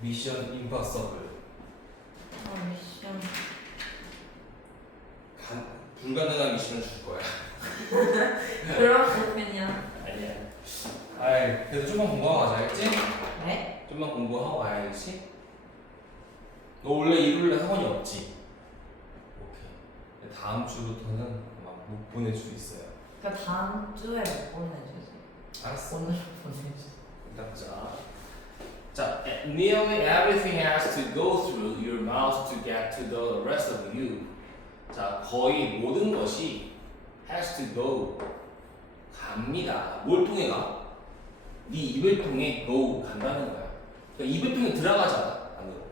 미션 임파서블. 미션. 불가능한 미션을 줄 거야. 그럼 그냥. 아니야. 아이, 그래도 좀만 공부하고 가자, 알겠지? 네? 좀만 공부하고 가야지. 너 원래 일요일에 학원이 없지? 오케이. 다음 주부터는 아마 못 보낼 수 있어요. 그러니까 다음 주에 보내주세요. 알았어. 오늘 보내주세요. 일단 보자. 자, nearly everything has to go through your mouth to get to the rest of you. 자, 거의 모든 것이 has to go 갑니다. 뭘 통해 가? 네 입을 통해 go 간다는 거야. 그러니까 입을 통해 들어가잖아. 안으로.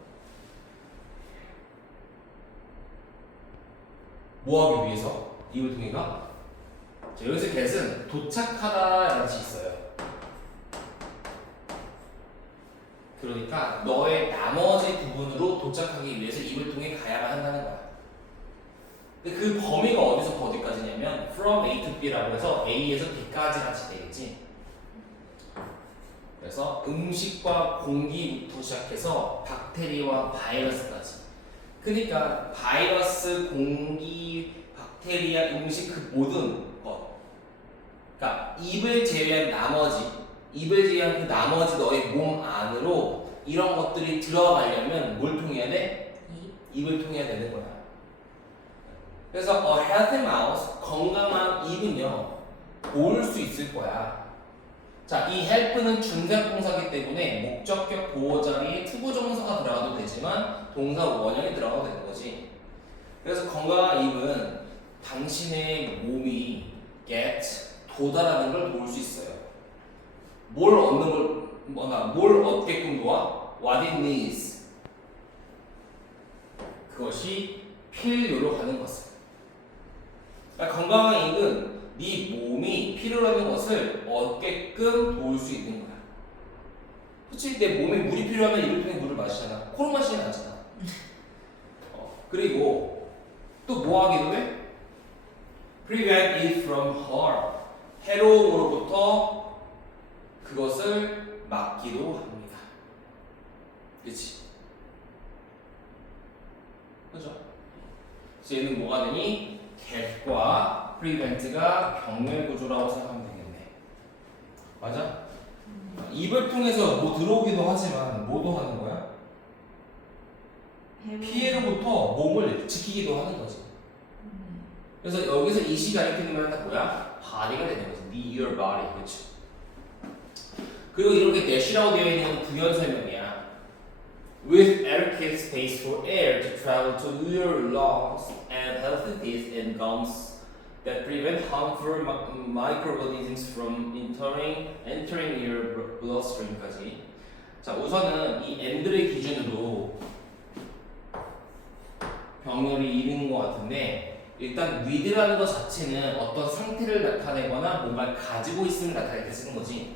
뭐 하기 위해서 입을 통해 가? 자, 여기서 get은 도착하다라는 뜻이 있어요. 그러니까 너의 나머지 부분으로 도착하기 위해서 입을 통해 가야만 한다는 거야. 근데 그 범위가 어디서부터 어디까지냐면 from A to B라고 해서 A에서 B까지 같이 되겠지. 그래서 음식과 공기부터 시작해서 박테리아와 바이러스까지. 그러니까 바이러스, 공기, 박테리아, 음식 그 모든 것. 그러니까 입을 제외한 그 나머지 너의 몸 안으로 이런 것들이 들어가려면 뭘 통해야 돼? 입을 통해야 되는 거야. 그래서 a healthy mouth, 건강한 입은요, 도울 수 있을 거야. 자, 이 help는 준비동사이기 때문에 목적격 보호 자리에 투부정사가 들어가도 되지만 동사 원형이 들어가도 되는 거지. 그래서 건강한 입은 당신의 몸이 도달하는 걸 도울 수 있어요. 뭘 얻게끔 도와? What it needs. 그것이 필요로 하는 것을. 그러니까 건강한 입은 네 몸이 필요로 하는 것을 얻게끔 도울 수 있는 거야. 솔직히 내 몸에 물이 필요하면 입을 통해 물을 마시잖아. 코로 마시진 않잖아. 그리고 또 뭐 하기도 해? Prevent it from harm. 해로움으로부터 그것을 막기도 합니다. 그렇지? 그죠? 그래서 얘는 뭐가 되니? get과 prevent가 병렬 구조라고 생각하면 되겠네. 맞아? 입을 통해서 뭐 들어오기도 하지만 뭐도 하는 거야? 피해로부터 몸을 지키기도 하는 거지. 그래서 여기서 이시 가리키는 말은 뭐야? body가 되는 거지. be your body. 그렇지? 그리고 이렇게 dash라고 되어 있는 건 부연 설명이야. With adequate space for air to travel to your lungs and healthy teeth and gums that prevent harmful microorganisms from entering your bloodstream까지. 자, 우선은 이 and를 기준으로 병렬이 이루는 것 같은데, 일단 with라는 것 자체는 어떤 상태를 나타내거나 뭔가를 가지고 있음을 나타낼 때 쓰는 거지.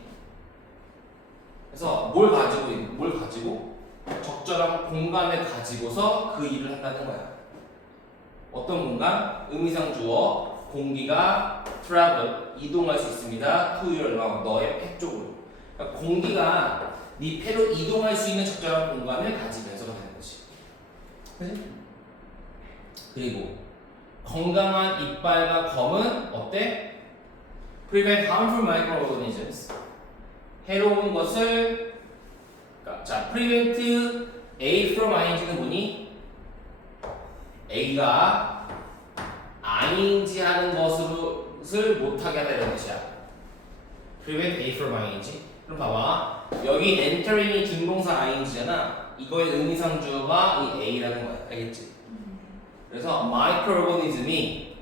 그래서 뭘 가지고? 적절한 공간을 가지고서 그 일을 한다는 거야. 어떤 공간? 의미상 주어, 공기가 travel, 이동할 수 있습니다. to your lung, 너의 폐 쪽으로. 그러니까 공기가 네 폐로 이동할 수 있는 적절한 공간을 가지면서 되는 거지. 그치? 그리고 건강한 이빨과 검은 어때? Prevent harmful microorganisms. 해로운 것을 자, prevent A from ing는 뭐니? A가 ing 하는 것을 못하게 하다는 것이야. prevent A from ing. 그럼 봐봐. 여기 entering이 준동사 ing잖아. 이거의 의미상주어가 이 A라는 거야. 알겠지? 그래서 microorganism이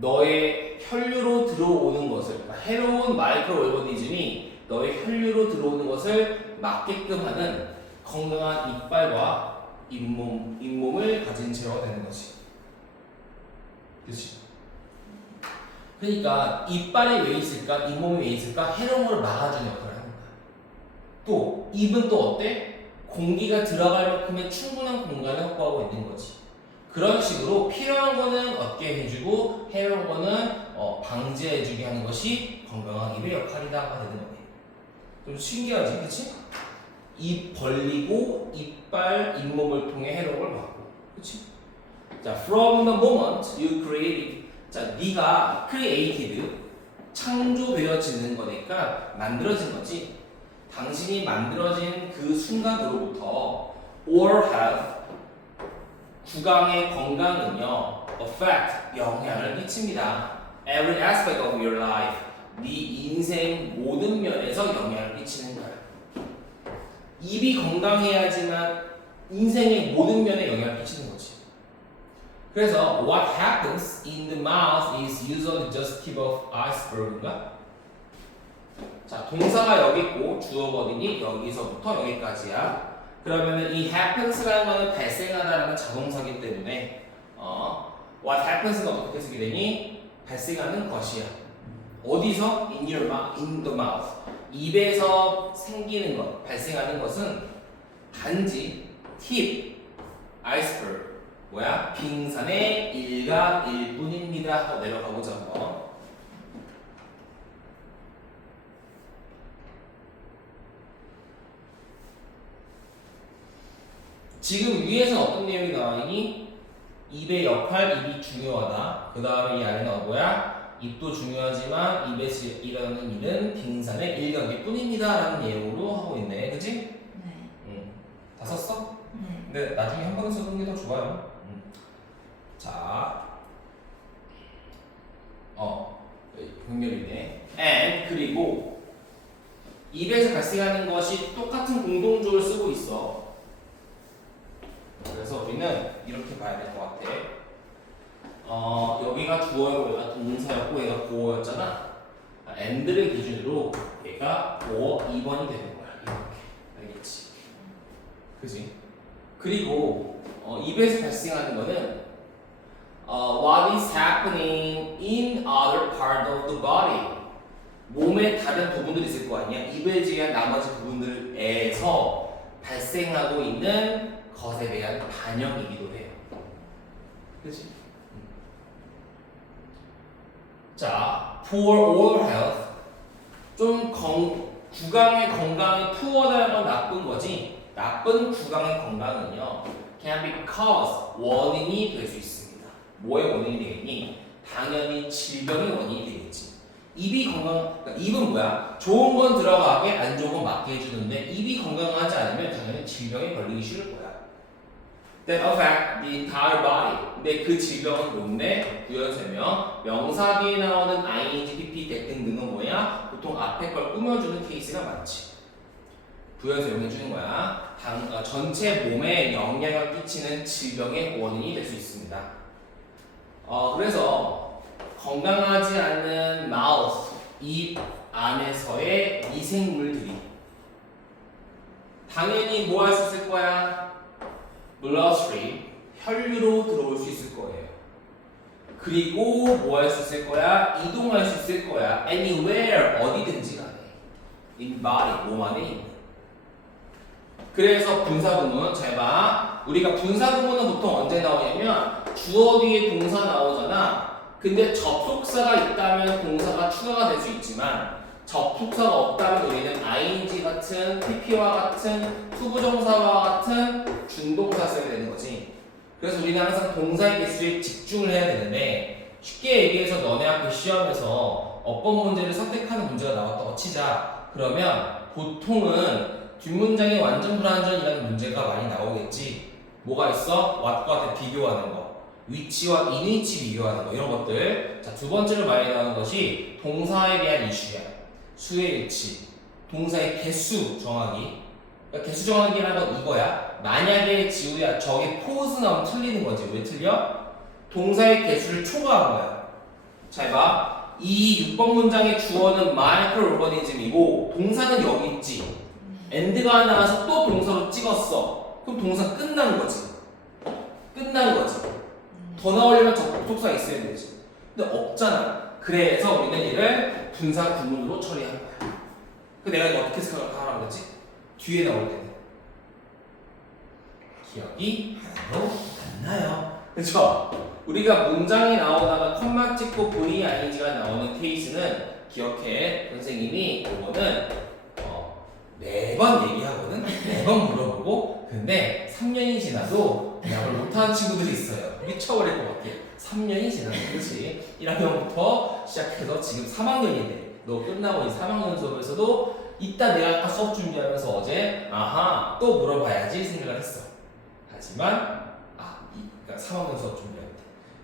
너의 혈류로 들어오는 것을, 그러니까 해로운 마이크로오르가니즘이 너의 혈류로 들어오는 것을 막게끔 하는 건강한 이빨과 잇몸을 가진 채가 되는 거지. 그렇지? 그러니까 이빨이 왜 있을까? 잇몸이 왜 있을까? 해로움을 막아주는 역할을 하는 거야. 또 입은 또 어때? 공기가 들어갈 만큼의 충분한 공간을 확보하고 있는 거지. 그런 식으로 필요한 거는 얻게 해주고 해로운 거는 방지해주게 하는 것이 건강한 입의 역할이다가 되는 거예요. 좀 신기하지, 그치? 입 벌리고 이빨, 잇몸을 통해 해독을 받고, 그치? 자, from the moment you created. 자, 네가 created, 창조되어지는 거니까 만들어진 거지. 당신이 만들어진 그 순간으로부터 or have, 구강의 건강은요, affect, 영향을 끼칩니다. Every aspect of your life, 네 인생 모든 면에서 영향을 끼치는 거야. 입이 건강해야지만 인생의 모든 면에 영향을 끼치는 거지. 그래서 what happens in the mouth is usually just tip of iceberg인가? 자, 동사가 여기 있고 주어 버딩이 여기서부터 여기까지야. 그러면은 이 happens라는 거는 발생하다라는 자동사기 때문에 what happens는 어떻게 쓰게 되니? 발생하는 것이야. 어디서? in your mouth, in the mouth. 입에서 생기는 것, 발생하는 것은 단지 tip, iceberg. 뭐야? 빙산의 일각일뿐입니다. 하고 내려가보자 한번. 지금 위에서 어떤 내용이 나와있니? 입의 역할, 입이 중요하다. 그 다음에 이 아래는 뭐야? 입도 중요하지만 입에서 일어나는 일은 빙산의 일각일 뿐입니다. 라는 내용으로 하고 있네. 그치? 네. 다 썼어? 네. 근데 나중에 한 번에 써는 게 더 좋아요. 자, 병렬이네. and 그리고 입에서 발생하는 것이 똑같은 공동조를 쓰고 있어. 그래서 우리는 이렇게 봐야 될 것 같아. 여기가 주어였고 얘가 동사였고 얘가 보어였잖아. and를 기준으로 얘가 보어 2번이 되는 거야. 이렇게. 알겠지? 그지? 그리고 입에서 발생하는 거는 what is happening in other part of the body. 몸의 다른 부분들이 있을 거 아니야. 입에 제한 나머지 부분들에서 발생하고 있는 것에 대한 반영이기도 해요. 그치? 자, for all health. 좀 구강의 건강이 poor다는 건 나쁜 거지. 나쁜 구강의 건강은요, can be cause, 원인이 될 수 있습니다. 뭐의 원인이 되겠니? 당연히 질병의 원인이 되겠지. 입이 그러니까 입은 뭐야? 좋은 건 들어가게, 안 좋은 건 맞게 해주는데 입이 건강하지 않으면 당연히 질병에 걸리기 쉬울 거야. That affect the entire body. 근데 그 질병은 뭔데? 부연세명, 명사 뒤에 나오는 ing, pp, that 등등은 뭐야? 보통 앞에 걸 꾸며주는 케이스가 많지. 부연세 이용해주는 거야. 전체 몸에 영향을 끼치는 질병의 원인이 될 수 있습니다. 그래서 건강하지 않은 mouth, 입 안에서의 미생물들이 당연히 뭐 할 수 있을 거야? bloodstream, 혈류로 들어올 수 있을 거예요. 그리고 뭐 할 수 있을 거야? 이동할 수 있을 거야. anywhere, 어디든지 간에. in body, 몸 안에 있는. 그래서 분사구문, 잘 봐. 우리가 분사구문은 보통 언제 나오냐면 주어 뒤에 동사 나오잖아. 근데 접속사가 있다면 동사가 추가가 될 수 있지만 접속사가 없다면 우리는 ing 같은 pp와 같은 투부정사와 같은 준동사 써야 되는 거지. 그래서 우리는 항상 동사의 개수에 집중을 해야 되는데 쉽게 얘기해서 너네 학교 시험에서 어법 문제를 선택하는 문제가 나왔다고 치자. 그러면 보통은 뒷문장에 완전 불완전이라는 문제가 많이 나오겠지. 뭐가 있어? what과 비교하는 거, 위치와 인위치 비교하는 거, 이런 것들. 자, 두 번째로 많이 나오는 것이 동사에 대한 이슈야. 수의 일치, 동사의 개수 정하기. 그러니까 개수 정하기라는 건 이거야. 만약에 지우야 저게 pause 나오면 틀리는 거지. 왜 틀려? 동사의 개수를 초과한 거야. 잘 봐. 이 6번 문장의 주어는 microorganism이고 동사는 여기 있지. and가 나와서 또 동사로 찍었어. 그럼 동사 끝난 거지. 끝난 거지. 더 나오려면 접속사 있어야 되지. 근데 없잖아. 그래서 우리는 얘를 분사 구문으로 처리하는 거야. 그 내가 이거 어떻게 생각하라고 그랬지? 뒤에 나올 때는 기억이 하나도 안 나요. 그쵸? 우리가 문장이 나오다가 컴마 찍고 VING가 나오는 케이스는 기억해. 선생님이 이거는 매번 얘기하거든. 매번 물어보고. 근데 3년이 지나도 대답을 못하는 친구들이 있어요. 미쳐버릴 것 같아. 3년이 지나도 그렇지. 1학년부터 시작해서 지금 3학년인데 너 끝나고 이 3학년 수업에서도 이따 내가 아까 수업 준비하면서 어제 아하 또 물어봐야지 생각을 했어. 하지만 그러니까 3학년 수업 준비할 때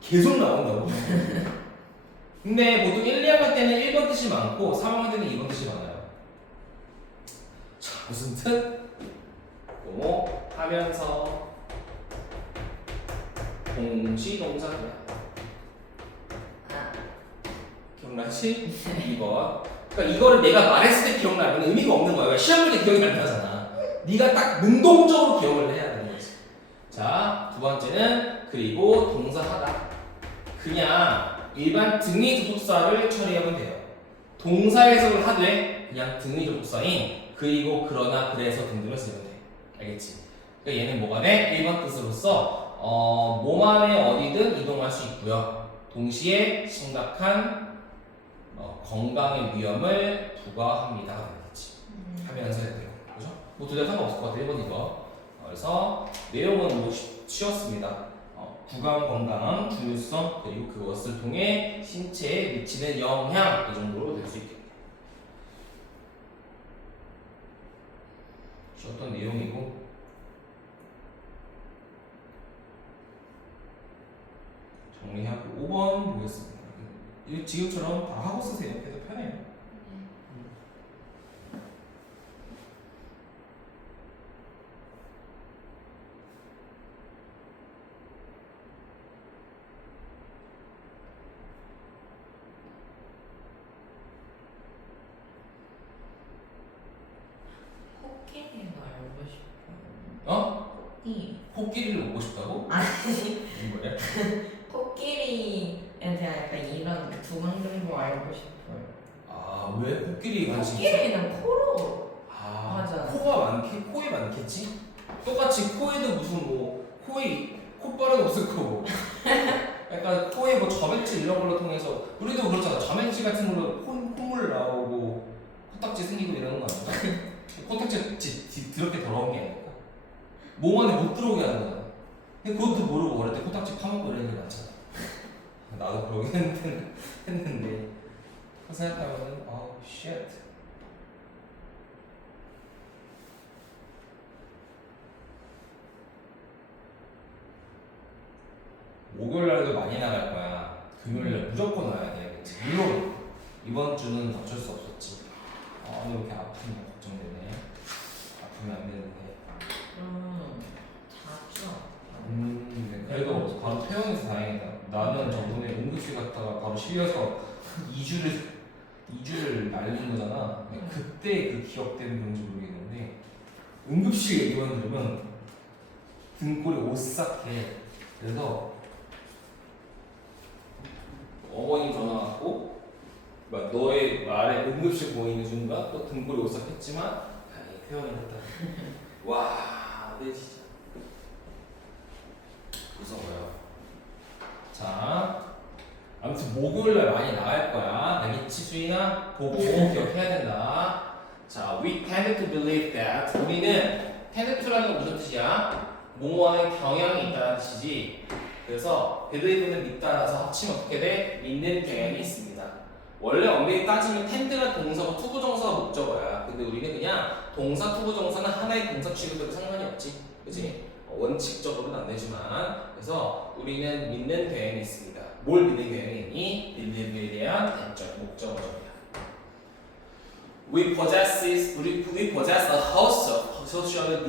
계속 나온다고. 근데 보통 1, 2학년 때는 1번 뜻이 많고 3학년 때는 2번 뜻이 많아요. 자, 무슨 뜻? 뭐 하면서 동시동사야. 기억나지? 2번. 그러니까 이거를 내가 말했을 때 기억나면 의미가 없는 거야. 시험 볼 때 기억이 안 나잖아. 네가 딱 능동적으로 기억을 해야 되는 거지. 자, 두 번째는 그리고 동사하다. 그냥 일반 등위 접속사를 처리하면 돼요. 동사 해석을 하되 그냥 등위 접속사인 그리고 그러나 그래서 등등을 쓰면 돼. 알겠지? 그러니까 얘는 뭐가 돼? 1번 뜻으로서 몸 안에 어디든 이동할 수 있고요. 동시에 심각한 건강의 위험을 부과합니다가 되겠지. 하면서 해야 돼요. 그죠? 뭐 둘 다 상관없을 것 같아. 1번, 2번. 그래서 내용은 뭐 쉬웠습니다. 구강 건강, 중요성, 그리고 그것을 통해 신체에 미치는 영향 이 정도로 될 수 있겠네요. 쉬웠던 내용이고 정리하고 5번 보겠습니다. 이거 지금처럼 바로 하고 쓰세요. 그래서 편해요. 코끼리가 알고 싶어요. 어? 코끼리. 코끼리를 보고 싶다고? 아니 이게 뭐야? 코끼리에 대한 약간 이런 두강 정보 알고 싶어요. 아, 왜 코끼리 관심 있어? 코끼리는 코로 맞아. 코에 많겠지? 똑같이 코에도 무슨 뭐 코에 콧바람 없을 거고 약간 코에 뭐 점액질 이런 걸로 통해서 우리도 그렇잖아. 점액질 같은 걸로 콧물 나오고 코딱지 생기고 이러는 거 아닌가? 코딱지 더럽게 더러운 게 아닐까? 몸 안에 못 들어오게 하는 거잖아. 근데 그것도 모르고 어릴 때 코딱지 파먹고 이런 게 많잖아. 나도 그러긴 했는데 생각하면은 쉣. 목요일날도 많이 나갈 거야. 금요일날 무조건 와야 돼. 물론 이번 주는 어쩔 수 없었지. 왜 이렇게 아프면 걱정되네. 아프면 안 되는데. 자주. 네. 그래도 바로 퇴원해서 다행이다. 나는 저번에 응급실 갔다가 바로 실려서 2주를 날린 거잖아. 그때 그 기억되는 건지 모르겠는데 응급실 얘기만 들으면 등골이 오싹해. 그래서 어머니 전화 왔고 너의 말에 응급실 보이는 순간 또 등골이 오싹했지만 다행히 퇴원을 했다. 와, 내 진짜 무서워요. 자, 아무튼 목요일날 많이 나갈 거야. 알겠지, 수인아? 보고 기억해야 된다. 자, we tend to believe that. 우리는 tend to라는 건 무슨 뜻이야? 뭐뭐하는 경향이 있다는 뜻이지. 그래서 believe는 믿다라서 합치면 어떻게 돼? 믿는 경향이 있습니다. 원래 엄밀히 따지면 tend가 동사고 투부정사가 목적어야. 근데 우리는 그냥 동사, 투부정사는 하나의 동사 취급해도 상관이 없지. 그치? 원칙적으로는 안 되지만 그래서 우리는 믿는 경향이 있습니다. 뭘 믿는 경향이 있니? believe에 대한 목적어입니다. We possess a host of socially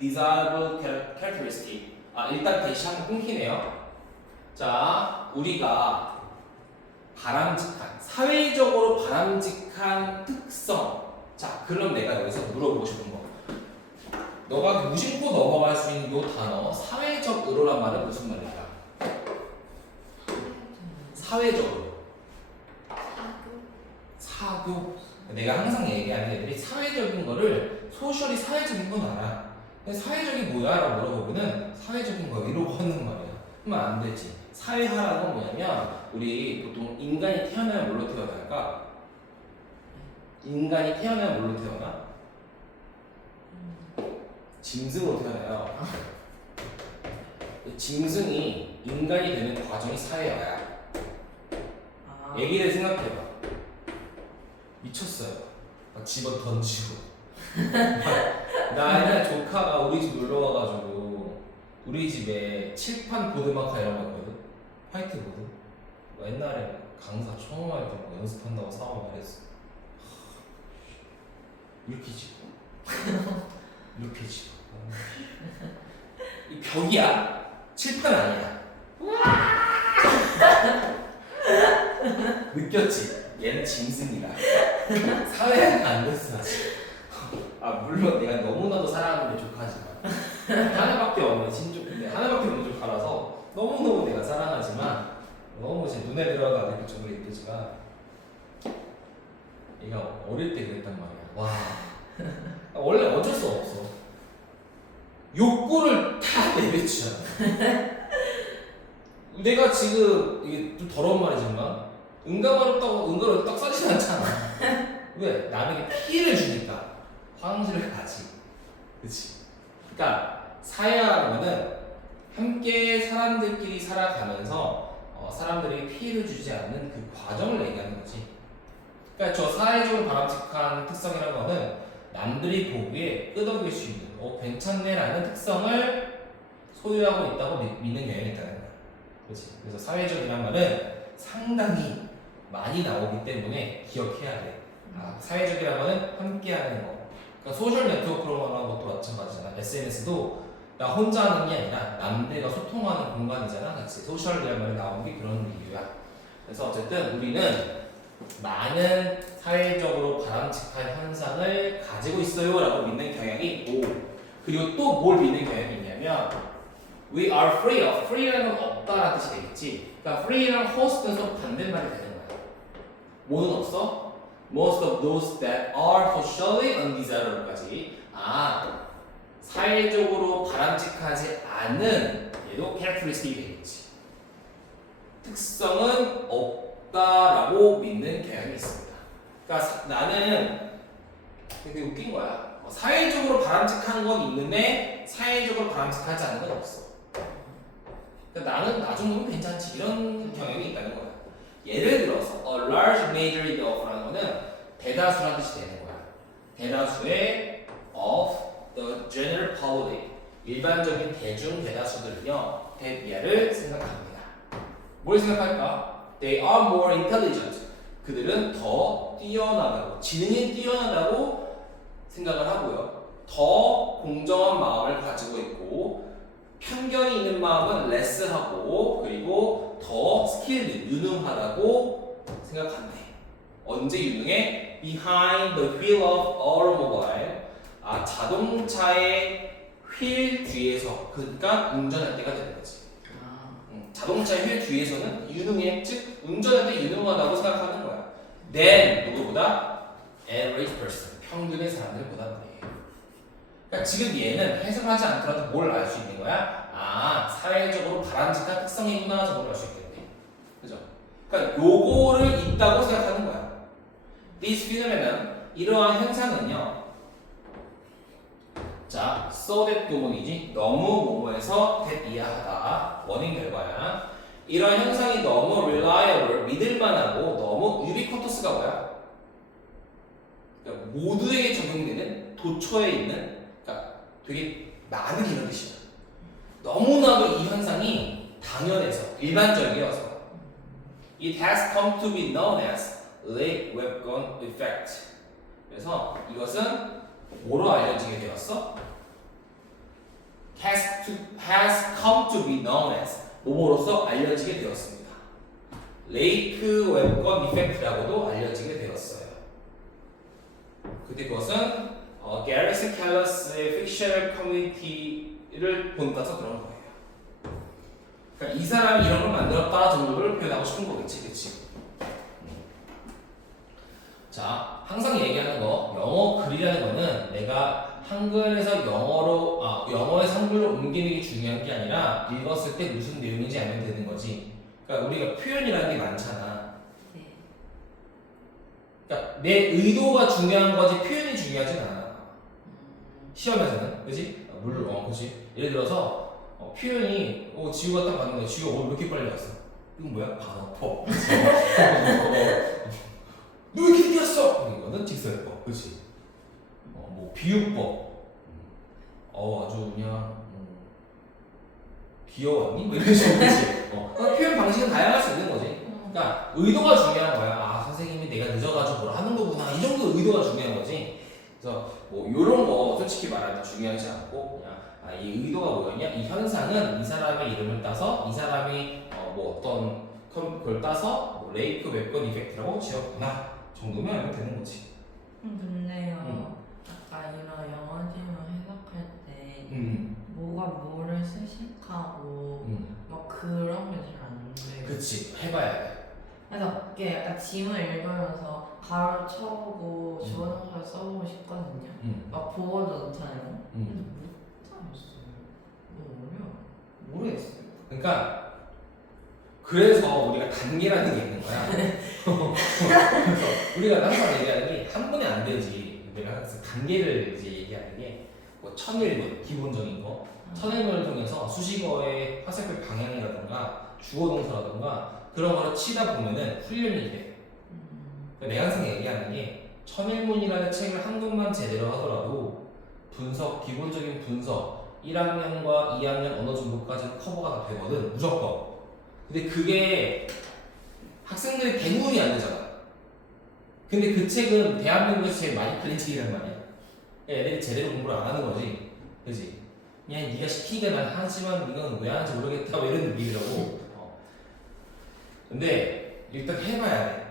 desirable characteristics. 일단 대시 한번 끊기네요. 자, 우리가 바람직한, 사회적으로 바람직한 특성. 자, 그럼 내가 여기서 물어보고 싶은 거. 너가 무심코 넘어갈 수 있는 이 단어, 사회적으로란 말은 무슨 말일까? 사회적으로. 사교. 내가 항상 얘기하는 애들이 사회적인 거를 소셜이 사회적인 건 알아. 근데 사회적인 뭐야? 라고 물어보면은 사회적인 거 이러고 하는 말이야. 그러면 안 되지. 사회화라는 건 뭐냐면 우리 보통 인간이 태어나면 뭘로 태어날까? 인간이 태어나면 뭘로 태어나? 짐승은 어떻게 하나요? 짐승이 인간이 되는 과정이 사회야. 아. 애기들 생각해봐. 미쳤어요. 막 집어 던지고. 나 옛날 조카가 우리 집 놀러 와가지고 우리 집에 칠판 보드마카 이런 거 있거든. 화이트보드. 옛날에 강사 처음 할 때 막 연습한다고 사고 말했어. 이렇게 집어. 이렇게 집어. 이 벽이야. 칠판 아니야. 느꼈지? 얘는 짐승이다. 사회화가 안 됐어 아직. 아 물론 내가 너무나도 사랑하는 게 조카지만 하나밖에 없는 친족인데 하나밖에 없는 조카라서 너무너무 내가 사랑하지만 너무 제 눈에 들어가는 그 정도 예쁘지만 얘가 어릴 때 그랬단 말이야. 와 원래 어쩔 수 없어. 욕구를 다 내뱉잖아. 내가 지금 이게 좀 더러운 말이지만 은가마롭다고 딱 싸지지 않잖아. 왜? 남에게 피해를 주니까 화장실을 가지. 그치? 그러니까 사회라는 거는 함께 사람들끼리 살아가면서 사람들에게 피해를 주지 않는 그 과정을 얘기하는 거지. 그러니까 저 사회적으로 바람직한 특성이라는 거는 남들이 보기에 끄덕일 수 있는 괜찮네라는 특성을 소유하고 있다고 믿는 경향이 있다는 거야. 그렇지? 그래서 사회적이란 말은 상당히 많이 나오기 때문에 기억해야 돼. 사회적이란 말은 함께하는 거. 그러니까 소셜 네트워크로 말하는 것도 마찬가지잖아. SNS도 나 혼자 하는 게 아니라 남들과 소통하는 공간이잖아. 같이 소셜이란 말이 나온 게 그런 이유야. 그래서 어쨌든 우리는 많은 사회적으로 바람직한 현상을 가지고 있어요 라고 믿는 경향이 있고, 그리고 또 뭘 믿는 경향이 있냐면 we are free of, free라는 건 없다라는 뜻이 되겠지. 그러니까 free랑 host는 또 반대말이 되는 거야. 뭐는 없어? most of those that are socially undesirable까지. 사회적으로 바람직하지 않은 얘도 characteristic이 되겠지. 특성은 없다라고 믿는 경향이 있습니다. 그러니까 나는 되게 웃긴 거야. 사회적으로 바람직한 건 있는데 사회적으로 바람직하지 않은 건 없어. 그러니까 나는 나 정도면 괜찮지 이런 경향이 있다는 거야. 예를 들어서 a large majority of라는 거는 대다수라는 뜻이 되는 거야. 대다수의 of the general public, 일반적인 대중 대다수들은요 대비아를 생각합니다. 뭘 생각할까? They are more intelligent. 그들은 더 뛰어나다고, 지능이 뛰어나다고 생각을 하고요. 더 공정한 마음을 가지고 있고, 편견이 있는 마음은 레스하고, 그리고 더 스킬드, 유능하다고 생각한대. 언제 유능해? Behind the wheel of automobile. 자동차의 휠 뒤에서, 그러니까 운전할 때가 되는 거지. 자동차의 휠 뒤에서는 유능해, 즉 운전할 때 유능하다고 생각하는 거야. Then 누구보다? Average person, 평균의 사람들보다 그래. 그러니까 지금 얘는 해석하지 않더라도 뭘 알 수 있는 거야? 사회적으로 바람직한 특성이구나 정도를 알 수 있겠네. 그죠? 그러니까 요거를 있다고 생각하는 거야. This phenomenon, 이러한 현상은요. 자, so that 부분이지. 너무 뭐뭐해서 that 이하하다. 원인 결과야. 이러한 현상이 너무 reliable, 믿을만하고 너무 ubiquitous가 뭐야? 그러니까 모두에게 적용되는 도처에 있는, 그러니까 되게 많은 이런 뜻이야. 너무나도 이 현상이 당연해서 일반적이어서 it has come to be known as Lake Webgon effect. 그래서 이것은 뭐로 알려지게 되었어? has come to be known as 뭐뭐로서 알려지게 되었습니다. 레이크 웹건 이펙트라고도 알려지게 되었어요. 그때 그것은 게리스 캘러스의 픽셔널 커뮤니티를 본따서 그런 거예요. 그러니까 이 사람이 이런 걸 만들었다 정도를 표현하고 싶은 거겠지, 그치? 자, 항상 얘기하는 거, 영어 글이라는 거는 내가 한글에서 영어에서 한글로 옮기는 게 중요한 게 아니라 읽었을 때 무슨 내용인지 알면 되는 거지. 그러니까 우리가 표현이라는 게 많잖아. 그러니까 내 의도가 중요한 거지 표현이 중요하진 않아. 시험에서는 그지? 그지? 예를 들어서 표현이 지우가 딱 맞는 거야. 지우가 오늘 왜 이렇게 빨리 왔어? 이건 뭐야? 반어법. 너 왜 이렇게 늦게 왔어? 이거는 직설법, 그지? 뭐 비유법. 아주 그냥 귀여웠니? 뭐 이런 식으로 그지? 표현 방식은 다양할 수 있는 거지. 그러니까 의도가 중요한 거야. 아 선생님이 내가 늦어가지고 뭘 하는 거구나. 이 정도 의도가 중요한 거지. 그래서 뭐 이런 거 솔직히 말하면 중요하지 않고 그냥 이 의도가 뭐였냐? 이 현상은 이 사람의 이름을 따서 이 사람이 뭐 어떤 그걸 따서 뭐 레이크 웨건 이펙트라고 지었구나 정도면 알면 되는 거지. 근데요. 아까 이런 영어 질문 해석할 때 뭐가 뭐를 수식하고 막 그런 게 잘 안 돼요. 그치 해봐야 돼. 그래서 이게 약간 지문 읽으면서 가로 쳐보고 주어동사를 써보고 싶거든요. 막 보어도 넣잖아요. 근데 못하겠어요. 너무 어려워. 모르겠어요. 그러니까 그래서 우리가 단계라는 게 있는 거야. 그래서 우리가 항상 얘기하는 게 한 번에 안 되지. 내가 항상 단계를 이제 얘기하는 게뭐 1001번 기본적인 거. 1001번을 통해서 수식어의 화살표 방향이라든가 주어동사라든가 그런 거를 치다 보면은 훈련이 돼. 그러니까 내가 항상 얘기하는 게 1001문이라는 책을 한 권만 제대로 하더라도 기본적인 분석 1학년과 2학년 어느 정도까지 커버가 다 되거든 무조건. 근데 그게 학생들이 대부분이 안 되잖아. 근데 그 책은 대한민국에서 제일 많이 팔린 책이란 말이야. 애들이 제대로 공부를 안 하는 거지. 그지? 그냥 네가 시키니까 난 하지만 이건 왜 하는지 모르겠다 뭐 이런 느낌이라고. 근데 일단 해봐야 돼.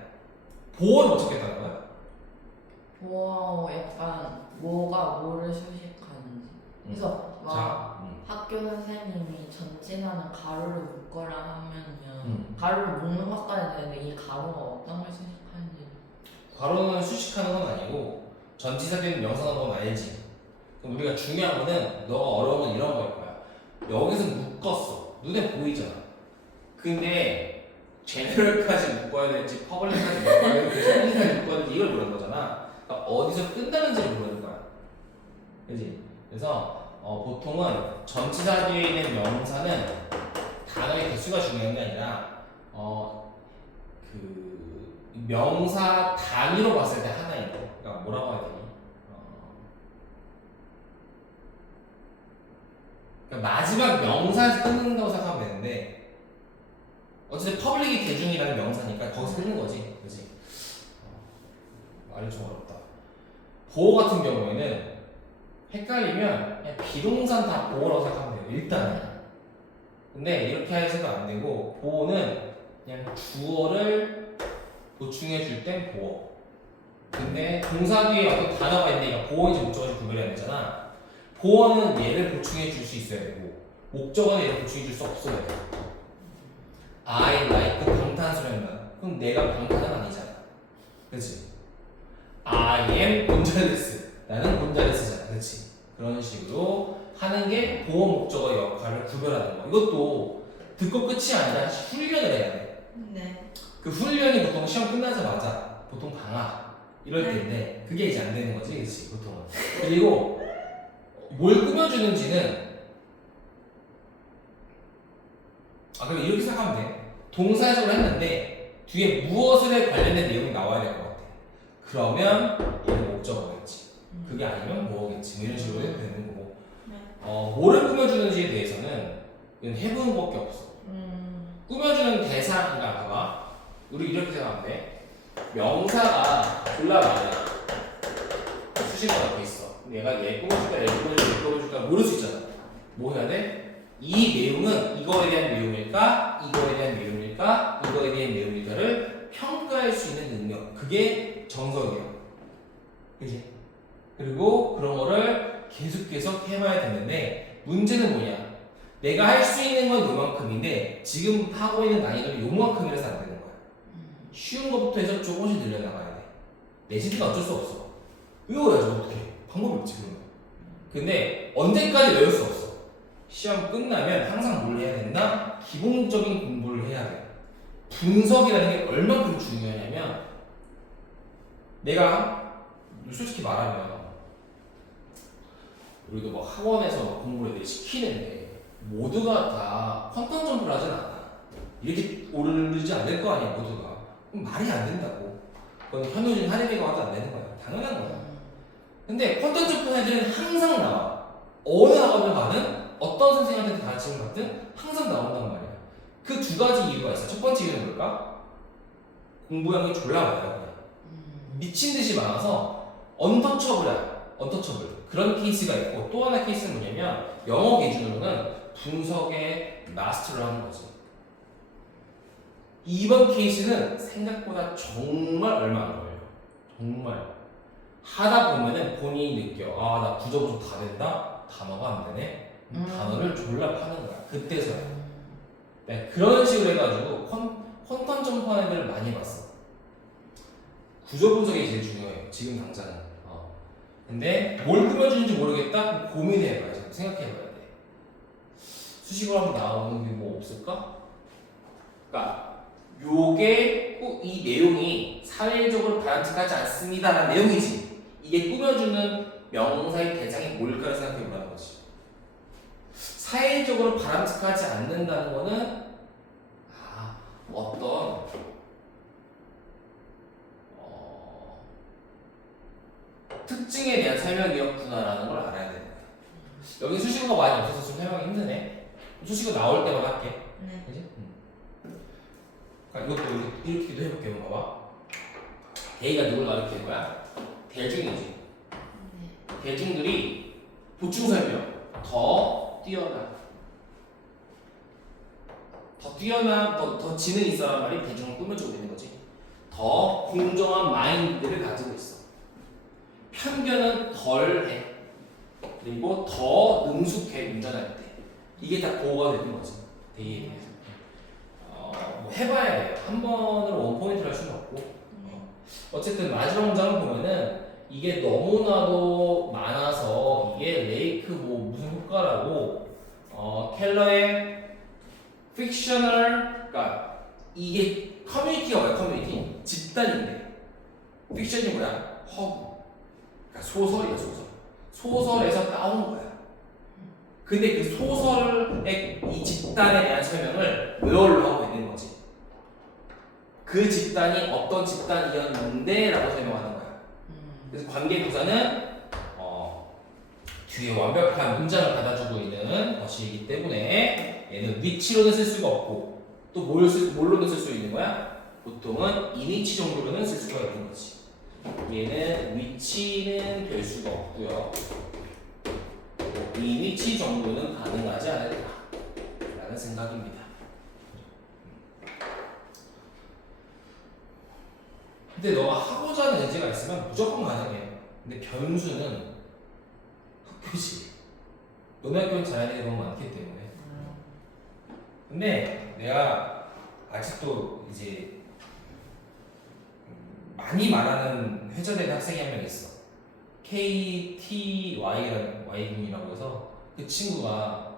보어를 못 찾겠다는 거야. 보어 약간 뭐가 뭐를 수식하는지. 그래서 막 학교 선생님이 전진하는 가로를 묶어라 하면요. 가로를 묶는 것까지 되는데 이 가로가 어떤 걸 수식하는지. 괄호는 수식하는 건 아니고 전치사되는 명사는 건 알지. 그럼 우리가 중요한 거는 너가 어려운 건 이런 거일 거야. 여기서 묶었어. 눈에 보이잖아. 근데 제너럴까지 묶어야 될지 퍼블릭까지 묶어야 될지 성인까지 묶어야 될지 이걸 모르는 거잖아. 그러니까 어디서 끝나는지를 모르는 거야. 그지? 그래서 보통은 전치사 뒤에 있는 명사는 단어의 개수가 중요한 게 아니라 그 명사 단위로 봤을 때 하나인 거. 그러니까 뭐라고 해야 되니? 그러니까 마지막 명사에서 끊는다고 생각하면 되는데 어쨌든 퍼블릭이 대중이라는 명사니까 거기서 끊는 거지. 그지? 말이 좀 어렵다. 보호 같은 경우에는 헷갈리면 그냥 비동산 다 보호라고 생각하면 돼요. 일단은. 근데 이렇게 해서도 안 되고 보호는 그냥 주어를 보충해 줄 땐 보어. 근데 동사 뒤에 어떤 단어가 있는데 보어인지 목적어인지 구별해야 되잖아. 보어는 얘를 보충해 줄 수 있어야 되고 목적어는 얘를 보충해 줄 수 없어야 돼. I like 방탄소년단. 그럼 내가 방탄은 아니잖아. 그치? I am 곤잘레스. 나는 곤잘레스잖아. 그치? 그런 식으로 하는 게 보어 목적어 역할을 구별하는 거. 이것도 듣고 끝이 아니라 훈련을 해야 돼. 네. 그 훈련이 보통 시험 끝나자마자 보통 방학 이럴 때인데 그게 이제 안 되는 거지, 그치? 보통은. 그리고 뭘 꾸며주는지는 그럼 이렇게 생각하면 돼. 동사적으로 했는데 뒤에 무엇에 관련된 내용이 나와야 될 것 같아. 그러면 얘는 목적어겠지. 그게 아니면 뭐겠지. 뭐 이런 식으로 해도 되는 거고. 뭐를 꾸며주는지에 대해서는 이건 해보는 것밖에 없어. 꾸며주는 대상인가 봐봐. 우리 이렇게 생각하면 돼. 명사가 졸라 많아. 수식어가 앞에 있어. 얘가 얘 꾸며줄까, 얘 꾸며줄까, 얘 꾸며줄까 모를 수 있잖아. 뭐 해야 돼? 이 내용은 이거에 대한 내용일까, 이거에 대한 내용일까, 이거에 대한 내용일까를 평가할 수 있는 능력. 그게 정석이야. 그지? 그리고 그런 거를 계속 해봐야 되는데 문제는 뭐냐? 내가 할 수 있는 건 요만큼인데 지금 하고 있는 난이도는 요만큼이라서 안 되는 거야. 쉬운 것부터 해서 조금씩 늘려나가야 돼. 내신은 어쩔 수 없어. 외워야지 어떻게? 방법이 없지 그러면. 근데 언제까지 외울 수 없어. 시험 끝나면 항상 뭘 해야 된다? 기본적인 공부를 해야 돼. 분석이라는 게 얼마큼 중요하냐면 내가 솔직히 말하면 우리도 막 학원에서 막 공부를 애들이 시키는데 모두가 다 퀀텀 점프를 하진 않아. 이렇게 오르지 않을 거 아니야 모두가. 그럼 말이 안 된다고. 그건 현우진 하림이가 와도 안 되는 거야. 당연한 거야. 근데 퀀텀 점프 애들은 항상 나와. 어느 학원을 가든 어떤 선생님한테 가르치는 것 같든 항상 나온단 말이야. 그 두 가지 이유가 있어. 첫 번째 이유는 뭘까? 공부량이 졸라 많아요. 미친 듯이 많아서 언터처블이야. 언터처블. 그런 케이스가 있고 또 하나 케이스는 뭐냐면 영어 기준으로는 분석에 마스터를 하는 거지. 이번 케이스는 생각보다 정말 얼마 안 걸려요. 정말 하다 보면은 본인이 느껴. 아, 나 구조 분석 다 된다? 단어가 안 되네? 단어를 졸라 파는 거야. 그때서야. 네, 그런 식으로 해가지고 퀀텀 점프하는 애들을 많이 봤어. 구조 분석이 제일 중요해요. 지금 당장은. 근데 뭘 꾸며주는지 모르겠다? 그럼 고민해봐야지. 생각해봐야 돼. 수식어로 한번 나오는 게 뭐 없을까? 그러니까 요게 꼭 이 내용이 사회적으로 바람직하지 않습니다라는 내용이지. 이게 꾸며주는 명사의 대상이 뭘까를 생각해보라는 거지. 사회적으로 바람직하지 않는다는 거는 어떤 특징에 대한 설명이었구나라는 걸 알아야 되는 거야. 여기 수식어가 많이 없어서 좀 설명이 힘드네. 수식어 나올 때만 할게. 네. 그지? 그러니까 이것도 이렇게도 해볼게. 한번 봐봐. 대의가 누굴 가리키는 거야? 대중이지. 대중들이 보충 설명. 더 뛰어나. 더 지능이 있어란 말이 대중을 꾸며주고 있는 거지. 더 공정한 마인드를 가지고 있어. 편견은 덜해. 그리고 더 능숙해 운전할 때. 이게 다 보호가 되는 거지. 대의에 대해서. 뭐 해봐야 돼요. 한 번으로 원포인트를 할 수는 없고. 어쨌든 마지막 문장을 보면은 이게 너무나도 많아서 이게 레이크 뭐 무슨 효과라고 켈러의 픽셔널, 그러니까 이게 커뮤니티가 뭐야? 커뮤니티 집단인데 픽션이 뭐야? 허구. 그러니까 소설이야 소설. 소설에서 따온 거야. 근데 그 소설의 이 집단에 대한 설명을 웨어로 하고 있는 거지. 그 집단이 어떤 집단이었는데 라고 설명하는 거야. 그래서 관계부사는 뒤에 완벽한 문장을 받아주고 있는 것이기 때문에 얘는 위치로는 쓸 수가 없고 또 뭘로는 쓸 수 있는 거야? 보통은 이니치 정도로는 쓸 수가 있는 거지. 얘는 위치는 될 수가 없고요. 이니치 정도는 가능하지 않을까 라는 생각입니다. 근데 너가 하고자 하는 의지가 있으면 무조건 가능해. 근데 변수는 학교지. 너네 학교는 잘해야 되는 건 많기 때문에. 근데 내가 아직도 이제 많이 말하는 회자된 학생이 한 명 있어. KTY라는 Y군이라고 해서 그 친구가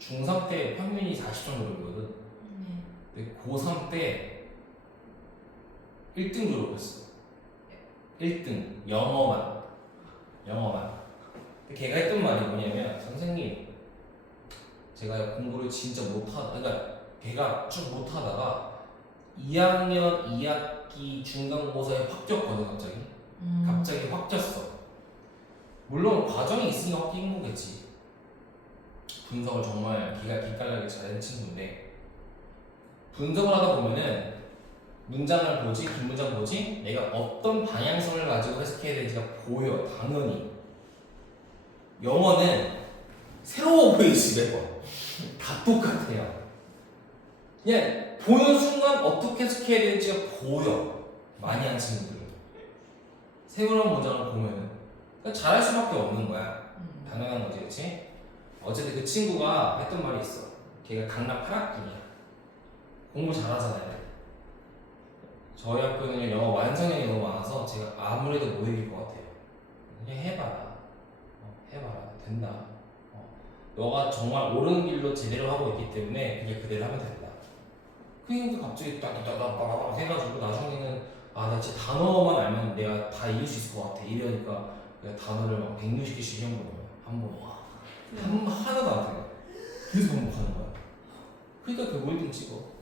중3 때 평균이 40 정도 되거든. 근데 고3 때 1등 졸업했어. 1등 영어만. 근데 걔가 했던 말이 뭐냐면 선생님 제가 공부를 진짜 못하다. 그러니까 걔가 쭉 못하다가 2학년 2학기 중간고사에 확 쪘거든 갑자기. 갑자기 확 쪘어. 물론 과정이 있으니까 확 뛴 거겠지. 분석을 정말 기깔나게 잘하는 친구인데 분석을 하다 보면은 문장을 보지, 긴 문장 보지, 내가 어떤 방향성을 가지고 해석해야 되는지가 보여, 당연히. 영어는 새로워 보이지, 매번. 다 똑같아요. 그냥 보는 순간 어떻게 해석해야 되는지가 보여, 많이 한 친구들은. 새로운 문장을 보면은. 그러니까 잘할 수밖에 없는 거야. 당연한 거지, 그치? 어쨌든 그 친구가 했던 말이 있어. 걔가 강남 8학기냐. 공부 잘하잖아요. 저희 학교는 영어 완성형이 너무 많아서 제가 아무래도 못 이길 것 같아요. 그냥 해봐라. 해봐라. 된다. 너가 정말 옳은 길로 제대로 하고 있기 때문에 그냥 그대로 하면 된다. 그러니까 갑자기 따따따따 해가지고 나중에는 나 진짜 단어만 알면 내가 다 이길 수 있을 것 같아. 이러니까 내가 단어를 막 160개씩 시험 보는 거야. 한 번에. 하나도 안 돼. 계속 반복하는 거야. 그러니까 결국 1등 찍어.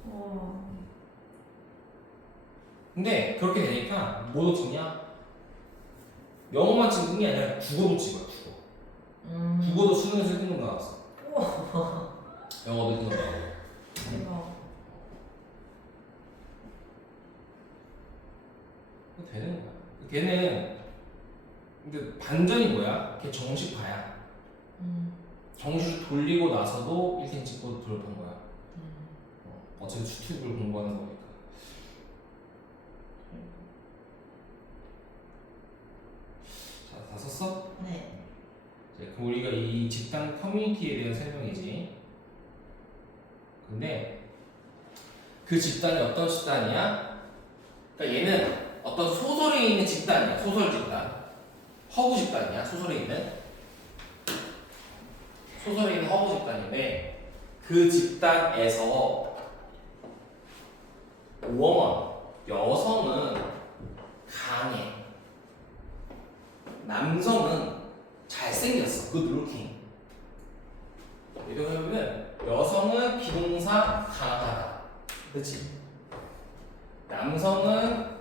근데 그렇게 되니까 뭐도 찍냐? 영어만 찍는 게 아니라 국어도 찍어요. 국어도 수능에서 1등 나왔어. 영어도 1등 나오고. 대박. 되는 거야. 걔는 근데 반전이 뭐야? 걔 정식파야. 정식을 돌리고 나서도 1등 찍고 졸업한 거야. 어차피 수튜브를 공부하는 거니까. 자, 다 썼어? 네. 이제 그럼 우리가 이 집단 커뮤니티에 대한 설명이지. 근데 그 집단이 어떤 집단이야? 그러니까 얘는 어떤 소설에 있는 집단이야. 소설 집단. 허구 집단이야. 소설에 있는 허구 집단인데 그 집단에서 워먼 여성은 강해. 남성은 잘생겼어. good looking. 이렇게 하면 여성은 비동사 강하다. 그렇지? 남성은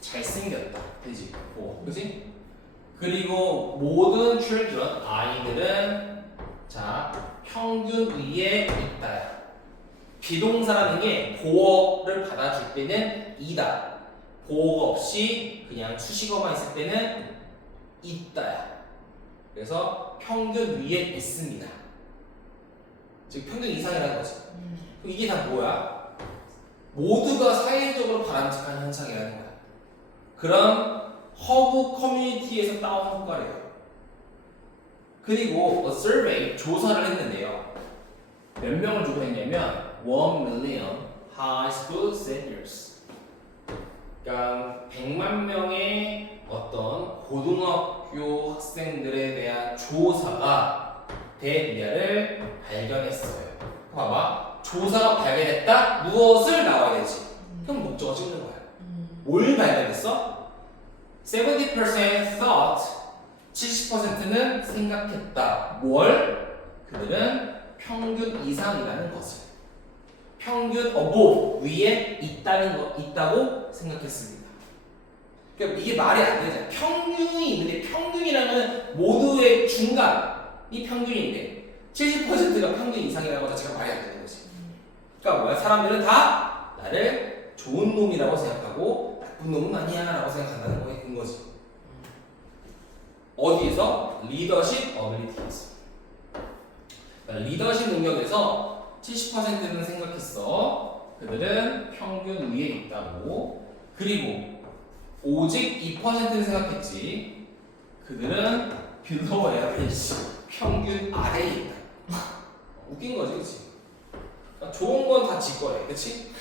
잘생겼다. 그지? 그지? 그리고 모든 children, 아이들은 자, 평균 위에 있다. 비동사라는 게 보어를 받아줄 때는 이다. 보어가 없이 그냥 수식어만 있을 때는 있다야. 그래서 평균 위에 있습니다. 즉 평균 이상이라는 거지. 이게 다 뭐야? 모두가 사회적으로 바람직한 현상이라는 거야. 그런 허브 커뮤니티에서 따온 효과래요. 그리고 a survey 조사를 했는데요. 몇 명을 주고 했냐면 1 million high school seniors. 그러니까 100만 명의 어떤 고등학교 학생들에 대한 조사가 데이터를 발견했어요. 봐봐. 조사가 발견했다? 무엇을 나와야 되지? 그럼 목적어 찍는 거야. 뭘 발견했어? 70% thought 70%는 생각했다. 뭘? 그들은 평균 이상이라는 것을. 평균 above 위에 있다고 생각했습니다. 그러니까 이게 말이 안 되잖아. 평균이 있는데 평균이라는 모두의 중간이 평균인데 70%가 평균 이상이라는 것 자체가 말이 안 되는 거지. 그러니까 뭐야? 사람들은 다 나를 좋은 놈이라고 생각하고 나쁜 놈은 아니야라고 생각한다는 거인 거지. 어디에서? 리더십 어빌리티에서. 그러니까 리더십 능력에서 70%는 생각했어. 그들은 평균 위에 있다고. 그리고 오직 2%는 생각했지. 그들은 below average 평균 아래에 있다. 웃긴 거지, 그렇지? 그러니까 좋은 건 다 지 거래, 그렇지?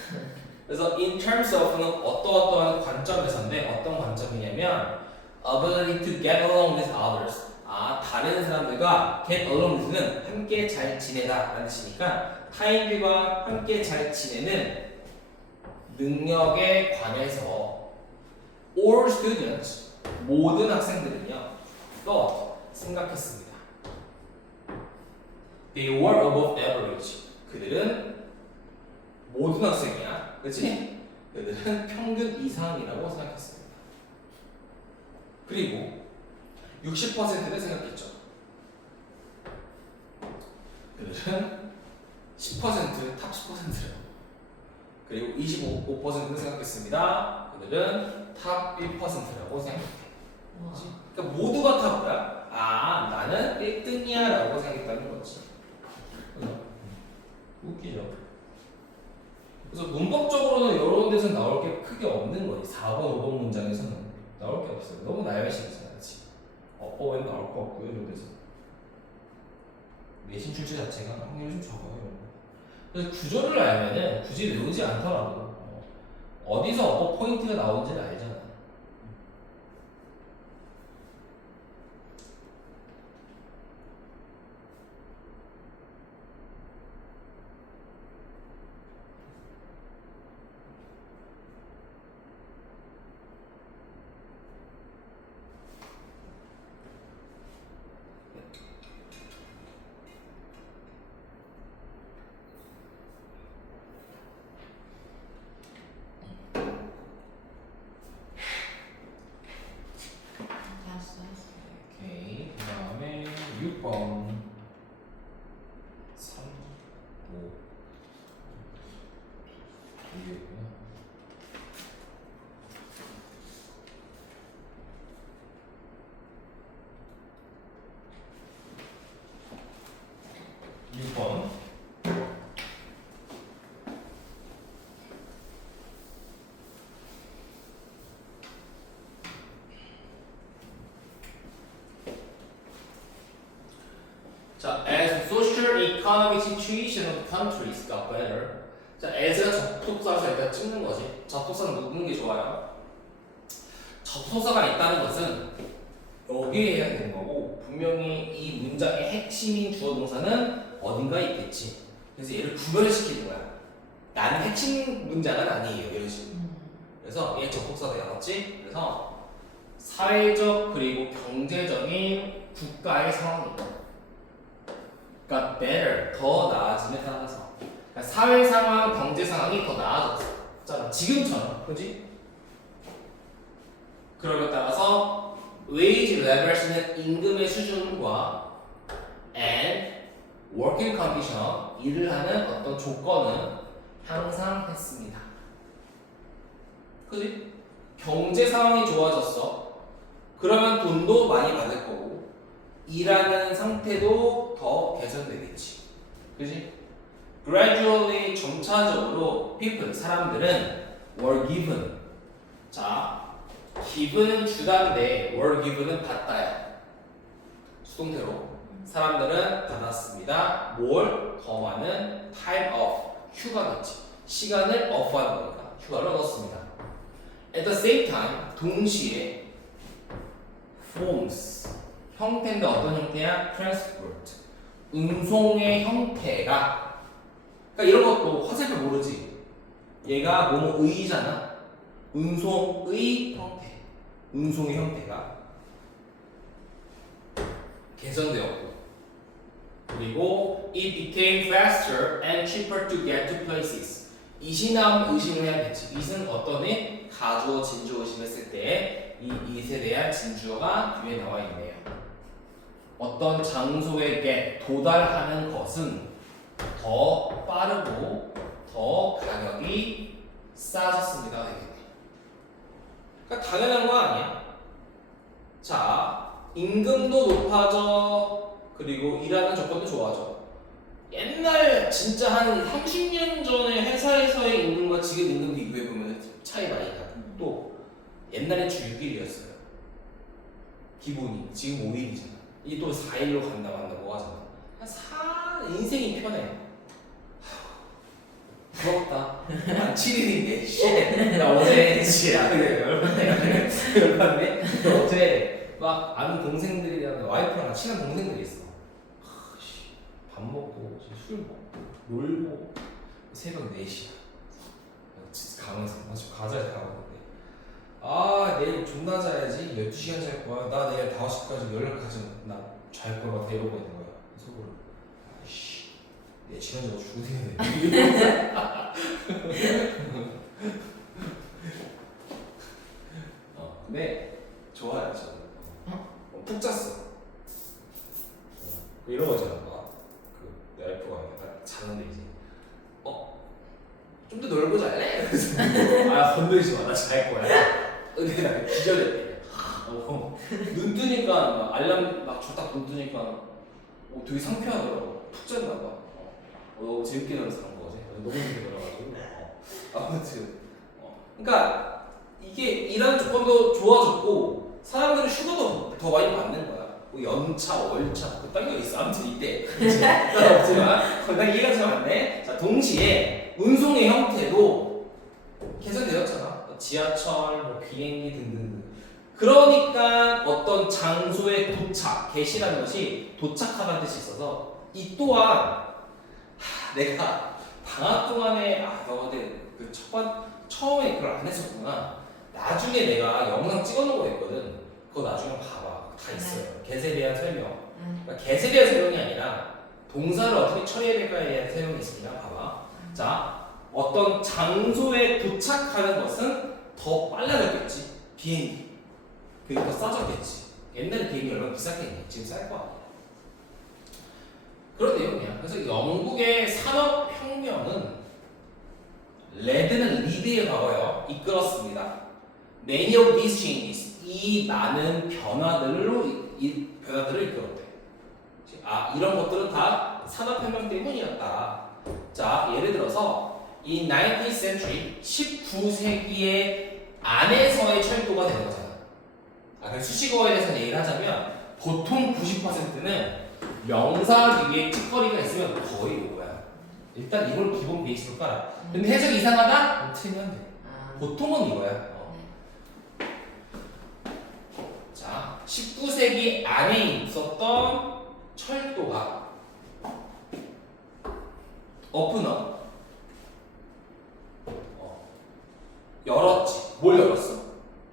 그래서 in terms of는 어떠어떠한 관점에서인데 어떤 관점이냐면 ability to get along with others. 다른 사람들과 get along with는 함께 잘 지내다 라는 뜻이니까 타인들과 함께 잘 지내는 능력에 관해서 all students, 모든 학생들은요 thought, 생각했습니다. They were above average. 그들은 모든 학생이야. 그치? 그들은 평균 이상이라고 생각했습니다. 그리고 60%는 생각했죠. 그들은 10%, 탑 10%래요. 그리고 25%는 생각했습니다. 그들은 탑 1%라고 생각해. 그러니까 모두가 다 뭐야? 나는 1등이야 라고 생각했다는 거지. 웃기죠? 그래서 문법적으로는 이런 데서 나올 게 크게 없는 거지. 4번, 5번 문장에서는 나올 게 없어요. 너무 날배식이잖아, 그렇지? 왜 나올 거 없고요, 이런 데서. 내신 출제 자체가 확률이 좀 적어요. 그래서 구조를 알면은 굳이 외우지 않더라도 어디서 어법 포인트가 나오는지를 알잖아. 6번 3, 5 2개구나. 자, as the social economic situation of the countries got better. 자, as가 접속사에서 일단 찍는 거지. 접속사는 누르는 게 좋아요. 접속사가 있다는 것은 여기에 해야 되는 거고 분명히 이 문장의 핵심인 주어 동사는 어딘가에 있겠지. 그래서 얘를 구별을 시키는 거야. 나는 핵심 문장은 아니에요. 이런 식으로. 그래서 얘 접속사가 되었지. 그래서 사회적 그리고 경제적인 국가의 상황이 got better, 더 나아짐에 따라서 그러니까 사회 상황, 경제 상황이 더 나아졌잖아. 지금처럼, 그지? 그러에 따라서 wage level은 임금의 수준과 and working condition, 일을 하는 어떤 조건은 향상했습니다. 그지? 경제 상황이 좋아졌어. 그러면 돈도 많이 받을 거고 일하는 상태도 더 개선되겠지. 그지? Gradually, 점차적으로 people, 사람들은 were given. 자, given은 주다인데 were given은 받다야. 수동태로. 사람들은 받았습니다. 뭘? 더 많은 time off. 휴가겠지. 시간을 off하는 거니까 휴가를 얻었습니다. At the same time, 동시에 forms. 형태인데 어떤 형태야? transport. 운송의 형태가. 그러니까 이런 것도 화살표 모르지. 얘가 뭐뭐의잖아. 운송의 형태. 운송의 형태가 개선되었고. 그리고 it became faster and cheaper to get to places. it이 나오면 의심을 해야겠지. it은 어떤 애? 가주어, 진주어 의심했을 때 이 it에 대한 진주어가 뒤에 나와 있네요. 어떤 장소에게 도달하는 것은 더 빠르고 더 가격이 싸졌습니다. 되겠네. 그러니까 당연한 거 아니야? 자, 임금도 높아져. 그리고 일하는 조건도 좋아져. 옛날 진짜 한 30년 전에 회사에서의 임금과 지금 임금 비교해보면 차이 많이 나. 또 옛날에 주 6일이었어요. 기본이. 지금 5일이잖아. 이게 또 4일로 간다 만다고 하잖아. 인생이 편해. 부럽다. 난 7일인데, 쉣. 나 어제, 열받네. 어제 막 아는 동생들이랑 와이프랑 친한 동생들이 있어. 밥 먹고, 술 먹고, 놀고, 새벽 4시야. 가면서, 나 지금 가자에 가거든. 아, 내일 존나 자야지. 12시간 잘 거야. 나 내일 5시까지 연락하지. 나 잘 거야. 다 이러고 있는 거야. 속으로. 아이씨. 내 시간 저거 죽으면 돼. 근데 좋아요, 저는. 푹 잤어. 이런 거 있잖아. 내 와이프가 딱 자는데 이제 좀 더 놀고 잘래? 그래서 아, 건들지 마. 나 잘 거야. 근데 나 기절했대. 눈 뜨니까 막 알람 막 딱 눈 뜨니까 되게 상쾌하더라고. 푹 잤나 봐. 너무 재밌게 놀아서 그런 거지. 너무 재밌게 놀아가지고. 아무튼 그러니까 이게 일하는 조건도 좋아졌고 사람들은 휴가도 더 많이 받는 거야. 뭐 연차, 월차, 그 딸려 있어. 아무튼 이때 난 없지만 난 이해가 잘 안 돼. 자, 동시에 운송의 형태도 개선되었잖아. 지하철, 뭐 비행기 등등. 그러니까 어떤 장소에 도착, get이라는 것이 도착하다는 뜻이 있어서 이 또한 내가 방학 동안에 너 근데 그 처음에 그걸 안 했었구나. 나중에 내가 영상 찍어놓은 거 있거든. 그거 나중에 봐봐. 다 있어요. get에 대한 설명. 그러니까 get에 대한 설명이 아니라 동사를 어떻게 처리해야 될까에 대한 설명이 있으니까 봐봐. 자, 어떤 장소에 도착하는 것은 더 빨라졌겠지. 비행기. 그게 더 싸졌겠지. 옛날에 비행기 얼마나 비쌌겠니? 지금 쌀 거 아니야. 그런 내용이야. 그래서 영국의 산업혁명은 레드는 리드의 과거요. 이끌었습니다. Many of these changes, 이 많은 변화들을 이끌었대. 이런 것들은 다 산업혁명 때문이었다. 자, 예를 들어서 이 19th century, 19세기의 안에서의 철도가 되는 거잖아. 그래서 수식어에 대해서 얘기를 하자면 보통 90%는 명사 뒤에 찌꺼리가 있으면 거의 이거야. 일단 이걸 기본 베이스로 깔아. 근데 해석이 이상하다? 그럼 틀면 돼. 보통은 이거야. 자, 19세기 안에 있었던 철도가 오픈업 열었지. 뭘 열었어?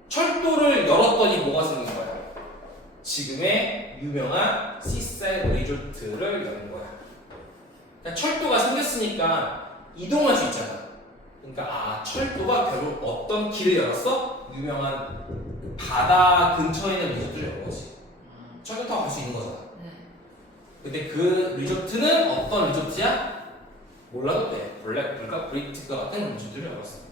철도를 열었더니 뭐가 생긴 거야? 지금의 유명한 시사이드 리조트를 여는 거야. 그러니까 철도가 생겼으니까 이동할 수 있잖아. 그러니까 철도가 결국 어떤 길을 열었어? 유명한 바다 근처에 있는 리조트를 연 거지. 철도 타고 갈 수 있는 거잖아. 근데 그 리조트는 어떤 리조트야? 몰라도 돼. 블랙풀과 브리트가 같은 리조트를 열었습니다.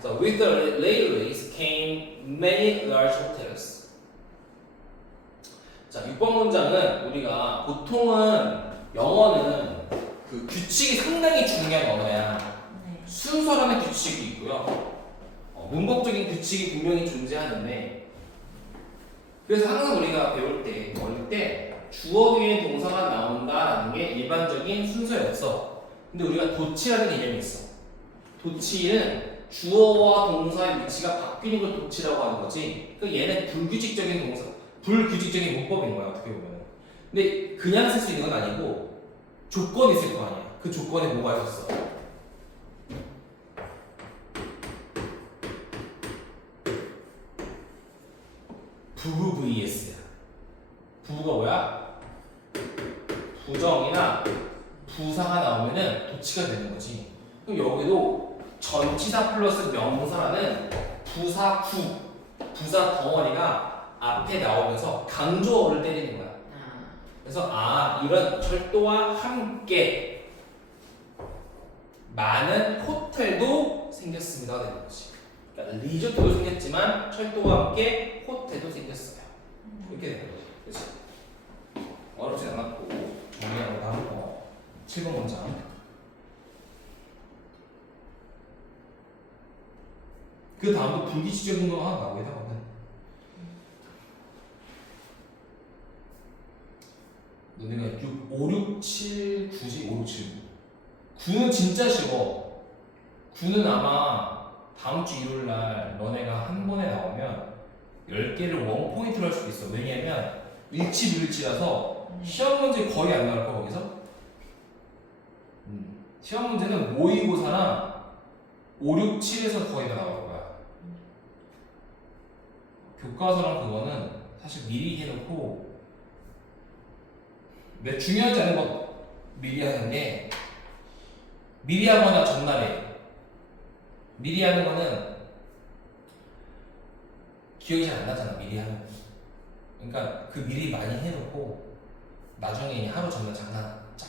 So with the railways came many large hotels. 자, 6번 문장은 우리가 보통은 영어는 그 규칙이 상당히 중요한 언어야. 순서라는 규칙이 있고요. 문법적인 규칙이 분명히 존재하는데, 그래서 항상 우리가 배울 때, 어릴 때 주어 뒤에 동사가 나온다라는 게 일반적인 순서였어. 근데 우리가 도치라는 개념이 있어. 도치는 주어와 동사의 위치가 바뀌는 걸 도치라고 하는 거지. 그러니까 얘는 불규칙적인 동사, 불규칙적인 문법인 거야, 어떻게 보면. 근데 그냥 쓸 수 있는 건 아니고 조건이 있을 거 아니야. 그 조건에 뭐가 있었어? 부부 vs야. 부부가 뭐야? 부정이나 부사가 나오면은 도치가 되는 거지. 그럼 여기도 전치사 플러스 명사라는 부사 구, 부사 덩어리가 앞에 나오면서 강조어를 때리는 거야. 그래서 이런 철도와 함께 많은 호텔도 생겼습니다 되는 거지. 그러니까 리조트도 생겼지만 철도와 함께 호텔도 생겼어요. 이렇게 되는 거지. 그렇지? 어렵지 않았고 정리하고 다음 거 7번 문장. 그 다음도 불규칙적인 거 하나 나오긴 하거든. 너네가 5, 6, 7, 9지? 5, 6, 7, 9. 9는 진짜 쉬워. 9는 아마 다음 주 일요일 날 너네가 한 번에 나오면 10개를 원포인트로 할 수도 있어. 왜냐면 일치불일치라서 시험 문제 거의 안 나올 거 거기서. 시험 문제는 모의고사나 5, 6, 7에서 거의 다 나올 거야. 교과서랑 그거는 사실 미리 해놓고 내 중요하지 않은 거 미리 하는데 미리 하거나 전날에 미리 하는 거는 기억이 잘 안 나잖아. 미리 하면. 그러니까 그 미리 많이 해놓고 나중에 하루 전날 장난 쫙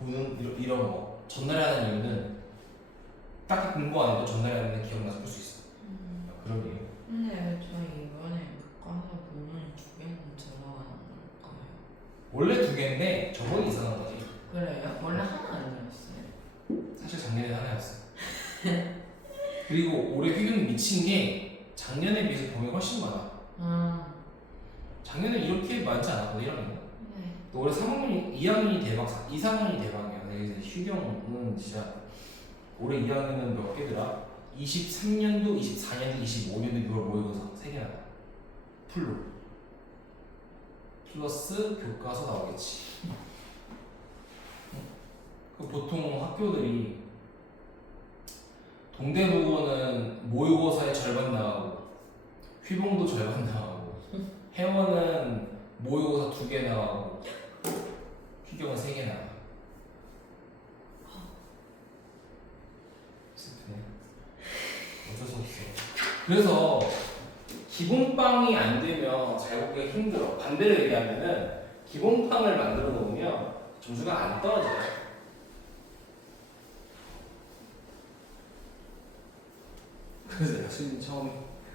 보는 이런 거 전날에 하는 이유는 딱히 공부 안 해도 전날에 하는 게 기억나서 볼 수 있어. 그런 이유. 근데 저 이번에 교과서 보면 2개는 들어가는 걸까요? 원래 2개인데 저번이 이상한 거지. 그래요? 원래 하나 아니었어요? 사실 작년에 하나였어. 그리고 올해 휘경이 미친 게 작년에 비해서 범위가 훨씬 많아. 작년에 이렇게 많지 않았거든 1학년. 네. 올해 3학년이 2학년이 대박, 2, 3학년이 대박이야. 근데 이제 휘경은 진짜 올해 2학년은 몇 개더라? 23년도, 24년도, 25년도 6월 모의고사 3개나 나와. 풀로. 플러스 교과서 나오겠지. 보통 학교들이 동대문은 모의고사의 절반 나가고 휘봉도 절반 나가고 해원은 모의고사 2개 나가고 휘경은 3개 나가. 슬프네. 어쩔 수 없어. 그래서 기본빵이 안 되면 잘 보기가 힘들어. 반대로 얘기하면은 기본판을 만들어 놓으면 점수가 안 떨어져요. 그래서 내가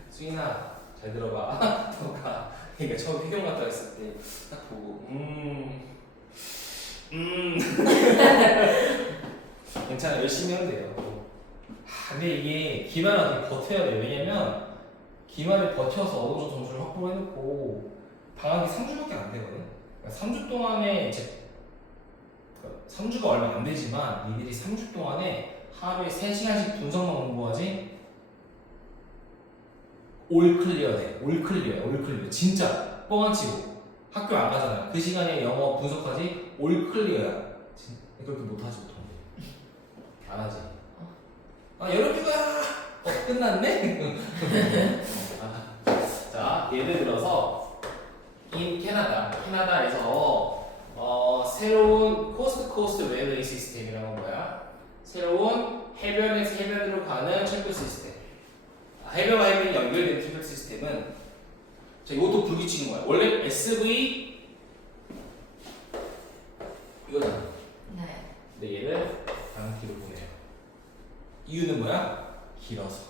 수인아 잘 들어봐. 너가 그러니까 처음 태경 갔다 했을 때 딱 보고 괜찮아 열심히 하면 돼요. 근데 이게 기말을 어떻게 버텨야 돼요. 왜냐면 기말을 버텨서 어느 정도 점수를 확보해놓고 방학이 3주밖에 안 되거든. 그러니까 3주 동안에 이제 3주가 얼마 안 되지만 니들이 3주 동안에 하루에 3시간씩 분석만 공부하지 올 클리어 돼. 올 클리어. 진짜 뻥안치고 학교 안 가잖아. 그 시간에 영어 분석하지 올 클리어야. 그렇게 못하지 보통. 안 하지. 여름휴가 끝났네? 자, 예를 들어서 캐나다에서 새로운 코스트 레일웨이 시스템이라고 뭐야? 새로운 해변에서 해변으로 가는 철도 시스템. 해변과 해변이 연결된 철도 시스템은 자, 이것도 불규칙인 거야. 원래 SV 이거잖아. 네. 근데 얘를 다른 뒤로 보내요. 이유는 뭐야? 길어서.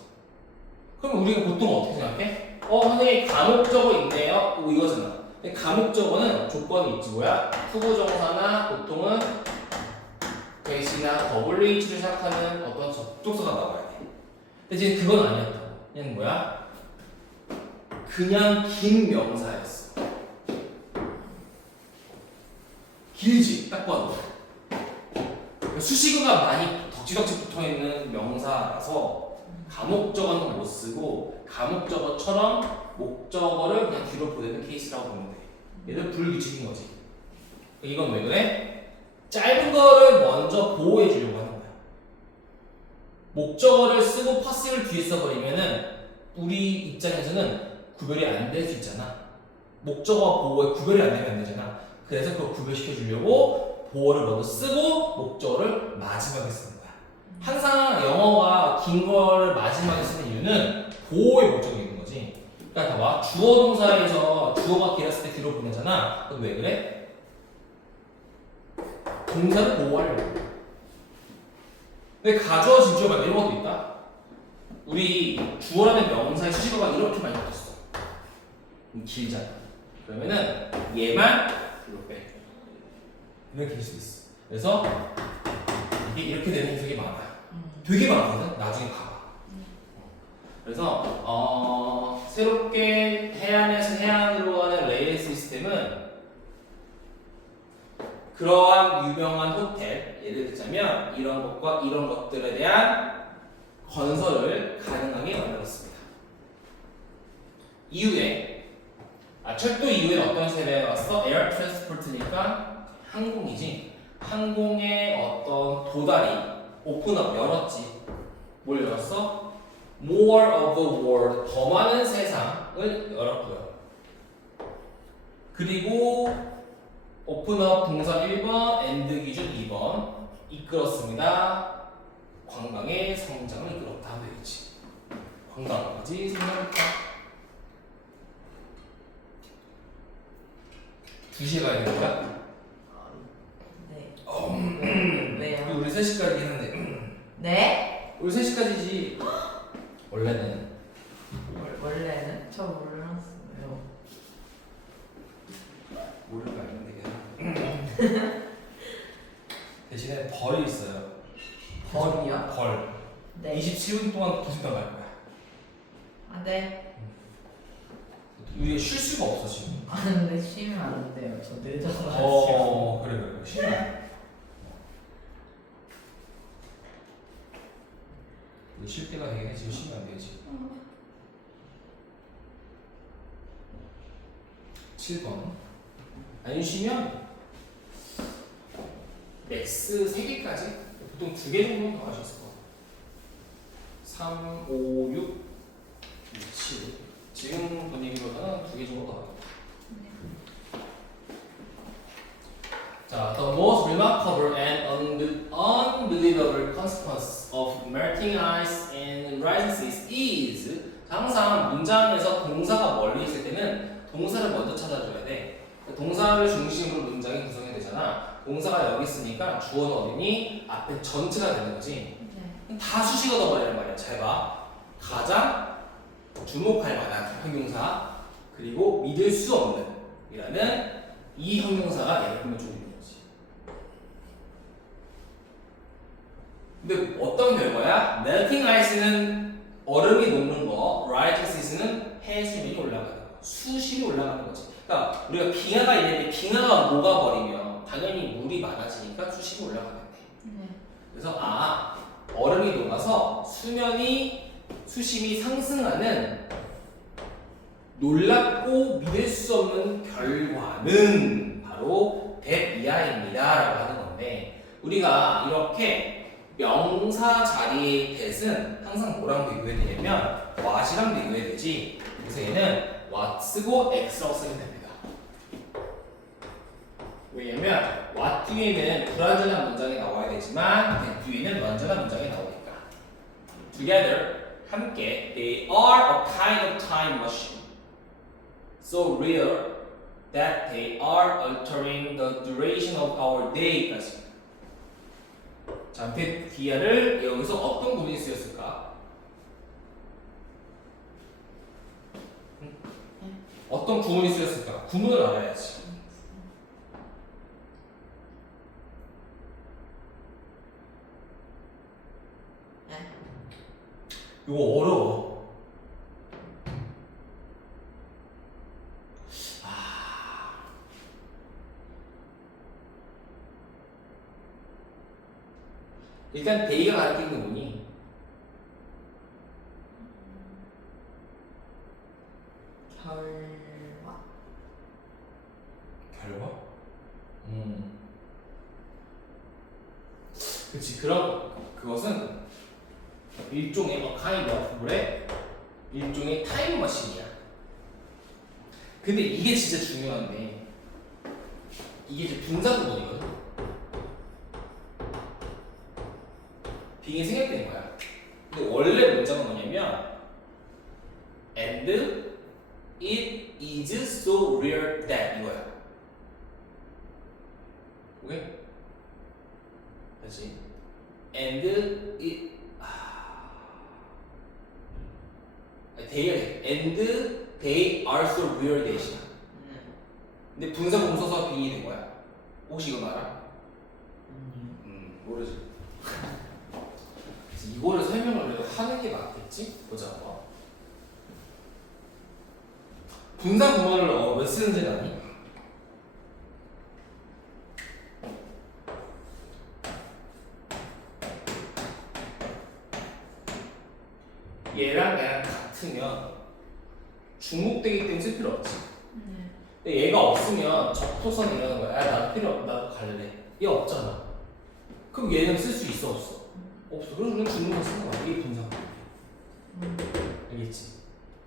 그럼 우리가 보통 어떻게 생각해? 선생님 가목적어 있네요. 이거잖아. 근데 가목적어는 조건이 있지 뭐야? 투부정사나 보통은 대시나 WH를 시작하는 어떤 접속사가 나와야 돼. 근데 지금 그건 아니었다고. 그냥 뭐야? 그냥 긴 명사였어. 길지 딱 봐도. 수식어가 많이 덕지덕지 붙어있는 명사라서 가목적어는 못 쓰고 가목적어처럼 목적어를 그냥 뒤로 보내는 케이스라고 보면 돼. 얘는 불규칙인 거지. 이건 왜 그래? 짧은 거를 먼저 보호해 주려고 하는 거야. 목적어를 쓰고 파스를 뒤에 써버리면은 우리 입장에서는 구별이 안 될 수 있잖아. 목적어와 보호에 구별이 안 되면 안 되잖아. 그래서 그걸 구별시켜 주려고 보호를 먼저 쓰고 목적어를 마지막에 쓰는 거야. 항상 영어가 긴 거를 마지막에 쓰는 이유는 보호의 목적이 있는 거지. 그러니까 봐봐. 주어 동사에서 주어가 길었을 때 뒤로 보내잖아. 그럼 왜 그래? 동사를 보호하려고. 근데 가주어, 진주어 막 이런 것도 있다. 우리 주어라는 명사의 수식어가 이렇게 많이 바뀌었어. 길잖아. 그러면은 얘만 뒤로 빼. 이렇게 길 수 있어. 그래서 이게 이렇게 되는 해석이 많아. 되게 많거든. 나중에 봐봐. 그래서 새롭게 해안에서 해안으로 가는 레일 시스템은 그러한 유명한 호텔, 예를 들자면 이런 것과 이런 것들에 대한 건설을 가능하게 만들었습니다. 이후에 철도 이후에 어떤 세대가 나왔어? 에어 트랜스포트니까 항공이지. 항공의 어떤 도다리, 오픈업 열었지. 뭘 열었어? More of the world, 더 많은 세상을 열었고요. 그리고 오픈업 동사 1번, 엔드 기준 2번 이끌었습니다. 관광의 성장을 이끌었다 하면 되겠지. 관광까지 성장했다. 2시에 가야 되니까? 네. 왜요? 우리 3시까지긴 한데. 네? 우리 3시까지지. 원래는. 원래는? 저 몰랐어요. 모르는 거 아닌데 그냥. 대신에 벌이 있어요. 벌이요? 벌. 네. 27분 동안 도시당 갈 거야. 아, 네. 우리가 쉴 수가 없어 지금. 아, 근데 쉬면 안 돼요. 저 늦어가지고. 그래. 쉬면. 쉴 때가 되긴 해. 지금 쉬면 안 되지. 7번. 안 쉬면 맥스 3개까지 보통 2개 정도는 더 하셨을 거야. 3, 5, 6, 7. 지금 분위기로는 2개 정도 더 하겠다. 자, the most remarkable and unbelievable consequence of melting ice and rising seas is 항상 문장에서 동사가 멀리 있을 때는 동사를 먼저 찾아줘야 돼. 동사를 중심으로 문장이 구성이 되잖아. 동사가 여기 있으니까 주어는 어디니? 앞에 전체가 되는 거지. 네. 다 수식어 덩어리란 말이야. 잘 봐. 가장 주목할 만한 형용사 그리고 믿을 수 없는 이라는 이 형용사가 얘를 보면 좋은 거지. 근데 어떤 결과야? melting ice는 얼음이 녹는 거, rising sea는 해수면이 올라가는 거, 수심이 올라가는 거지. 그러니까 우리가 빙하가 있는데 빙하가 녹아버리면 당연히 물이 많아지니까 수심이 올라가겠네. 네. 그래서 얼음이 녹아서 수심이 상승하는 놀랍고 믿을 수 없는 결과는 바로 that 이하입니다 라고 하는 건데, 우리가 이렇게 명사 자리의 that은 항상 뭐랑 비교해야 되냐면 what이랑 비교해야 되지. 그래서 얘는 what 쓰고 x라고 쓰면 됩니다. 왜냐면 what 뒤에는 불완전한 문장이 나와야 되지만 that 뒤에는 완전한 문장이 나오니까. Together, 함께, they are a kind of time machine, so real that they are altering the duration of our day까지. 자, that 여기서 어떤 구문이 쓰였을까? 어떤 구문이 쓰였을까? 구문을 알아야지. 이거 어려워. 일단 데이가 가리키는 뭐니? 결과? 그치. 그것은 일종의 kind of 물의 일종의 타임머신이야. 근데 이게 진짜 중요한데, 이게 이제 분사 구문이거든. 빙이 생략된 거야. 근데 원래 문장은 뭐냐면 and it is so rare that 이거야. 오케이? 다시 and it they are so rare that이야. 근데 분사 공소사 빙이 된 거야. 혹시 이거 알아? 모르지. 이거를 설명을 그래도 하는 게 맞겠지? 보자. 분사 구문을 왜 쓰는지 아니? 얘랑 같으면 중복되기 때문에 쓸 필요 없지. 근데 얘가 없으면 적토선 이러는 거야. 나도 갈래. 얘 없잖아. 그럼 얘는 쓸 수 있어 없어? 없어. 그럼 그냥 주는 거 쓰는 거야. 이게 분사. 알겠지?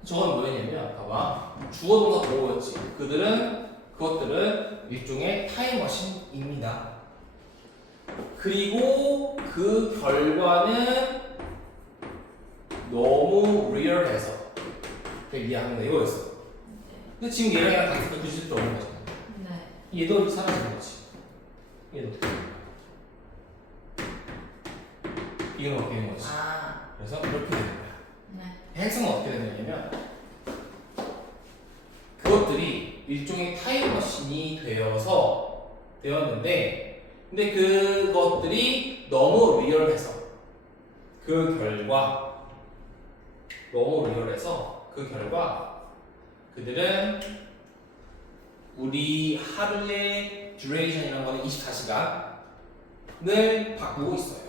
저건 뭐였냐면, 봐봐. 주어 동사 보호였지. 그것들은 일종의 타임머신입니다. 그리고 그 결과는 너무 리얼해서 이해하는 거 이거였어. 근데 지금 얘랑 같은 거 규칙도 없는 거잖아. 네. 얘도 사라지는 거지. 얘도. 이건 어떻게 되는 거지? 그래서 이렇게 되는 거야. 네. 핵심은 어떻게 되느냐면 그것들이 일종의 타임머신이 되었는데, 근데 그것들이 너무 리얼해서 그 결과 그들은 우리 하루의 듀레이션이라는 거는 24시간을 바꾸고 있어요.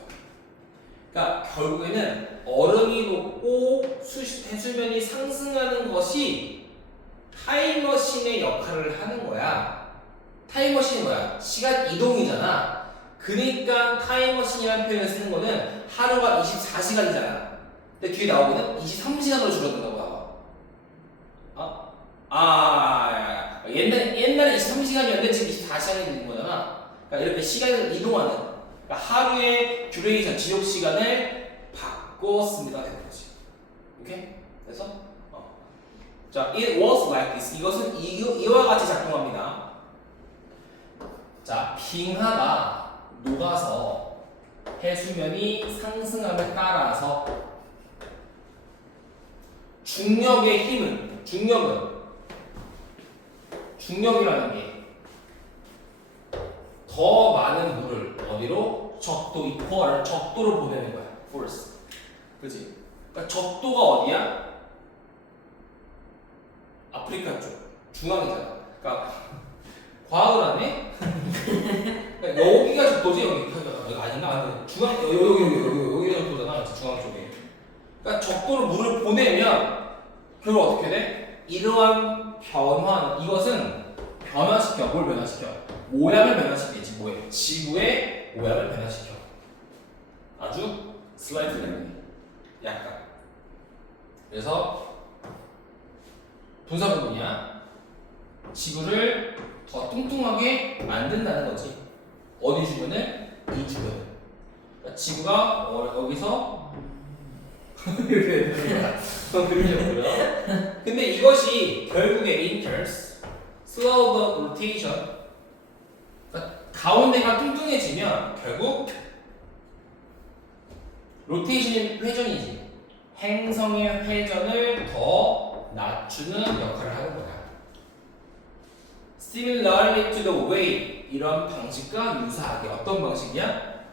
그러니까 결국에는 얼음이 녹고 해수면이 상승하는 것이 타임머신의 역할을 하는 거야. 타임머신이 뭐야? 시간 이동이잖아. 그러니까 타임머신이라는 표현을 쓰는 거는 하루가 24시간이잖아. 근데 뒤에 나오고는 23시간으로 줄어든다고 나와. 옛날에 23시간이었는데 지금 24시간이 되는 거잖아. 그러니까 이렇게 시간을 이동하는, 그러니까 하루의 듀레이션, 지속 시간을 바꿨습니다 되는 거지. 오케이? 그래서 자, it was like this. 이것은 이와 같이 작동합니다. 자, 빙하가 녹아서 해수면이 상승함에 따라서 중력의 힘은 중력이라는 게 더 많은 물을 어디로? 적도 이퀄 적도로 보내는 거야. force. 그지? 그러니까 적도가 어디야? 아프리카 쪽 중앙이잖아. 그러니까 과학을 하네? 그러니까 여기가 적도지 여기 아닌가? 아닌데 중앙 여기가 적도잖아. 중앙 쪽에. 그러니까 적도로 물을 보내면 결국 어떻게 돼? 이러한 변화 이것은 변화시켜. 뭘 변화시켜? 모양을 변화시키지. 뭐에? 지구의 모양을 변화시켜. 아주 슬라이트리 약간. 그래서 분사 부분이야. 지구를 더 뚱뚱하게 만든다는 거지. 어디 주변을? 이 주변을. 그러니까 지구가 여기서 이렇게 되는 거야. 그림이었고요. 근데 이것이 결국에 enters slow the rotation. 그러니까 가운데가 뚱뚱해지면 결국 로테이션이 회전이지. 행성의 회전을 더 낮추는 역할을 하는 거야. Similarly to the way 이런 방식과 유사하게 어떤 방식이야?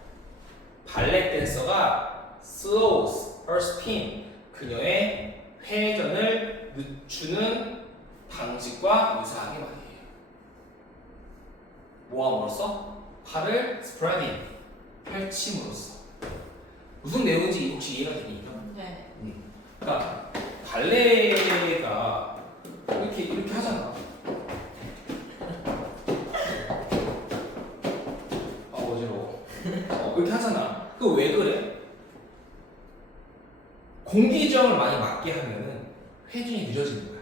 발레 댄서가 slows her spin 그녀의 회전을 늦추는 방식과 유사하게 말이에요. 모함으로써 팔을 spreading 펼침으로써 무슨 내용인지 혹시 이해가 되니까? 네. 그러니까 발레가 이렇게 하잖아. 아 어지러워. 이렇게 하잖아. 그 왜 그래? 공기 저항을 많이 맞게 하면은 회전이 늦어지는 거야.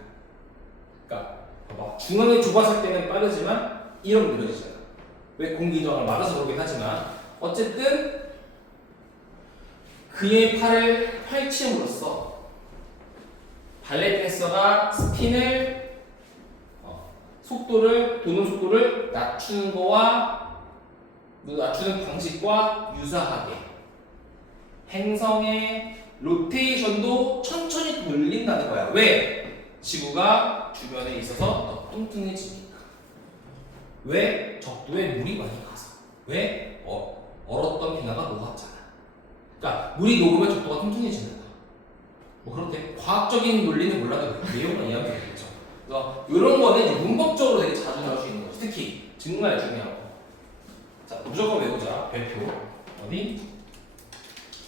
그러니까 봐봐. 중앙이 좁았을 때는 빠르지만 이러면 느려지잖아. 왜 공기 저항을 맞아서 그러긴 하지만 어쨌든 그의 팔을 펼침으로써 발레 댄서가 스핀을 도는 속도를 낮추는 거와 낮추는 방식과 유사하게 행성의 로테이션도 천천히 돌린다는 거야. 왜? 지구가 주변에 있어서 더 뚱뚱해지니까. 왜? 적도에 물이 많이 가서. 왜? 얼었던 빙하가 녹았잖아. 그러니까 물이 녹으면 적도가 뚱뚱해지는 거야. 뭐 그렇대. 과학적인 논리는 몰라도 내용만 이해하면 되겠죠. 그래서 이런 거는 이제 문법적으로 되게 자주 나올 수 있는 거죠. 특히 정말 중요한 거. 자, 무조건 외우자. 별표. 어디?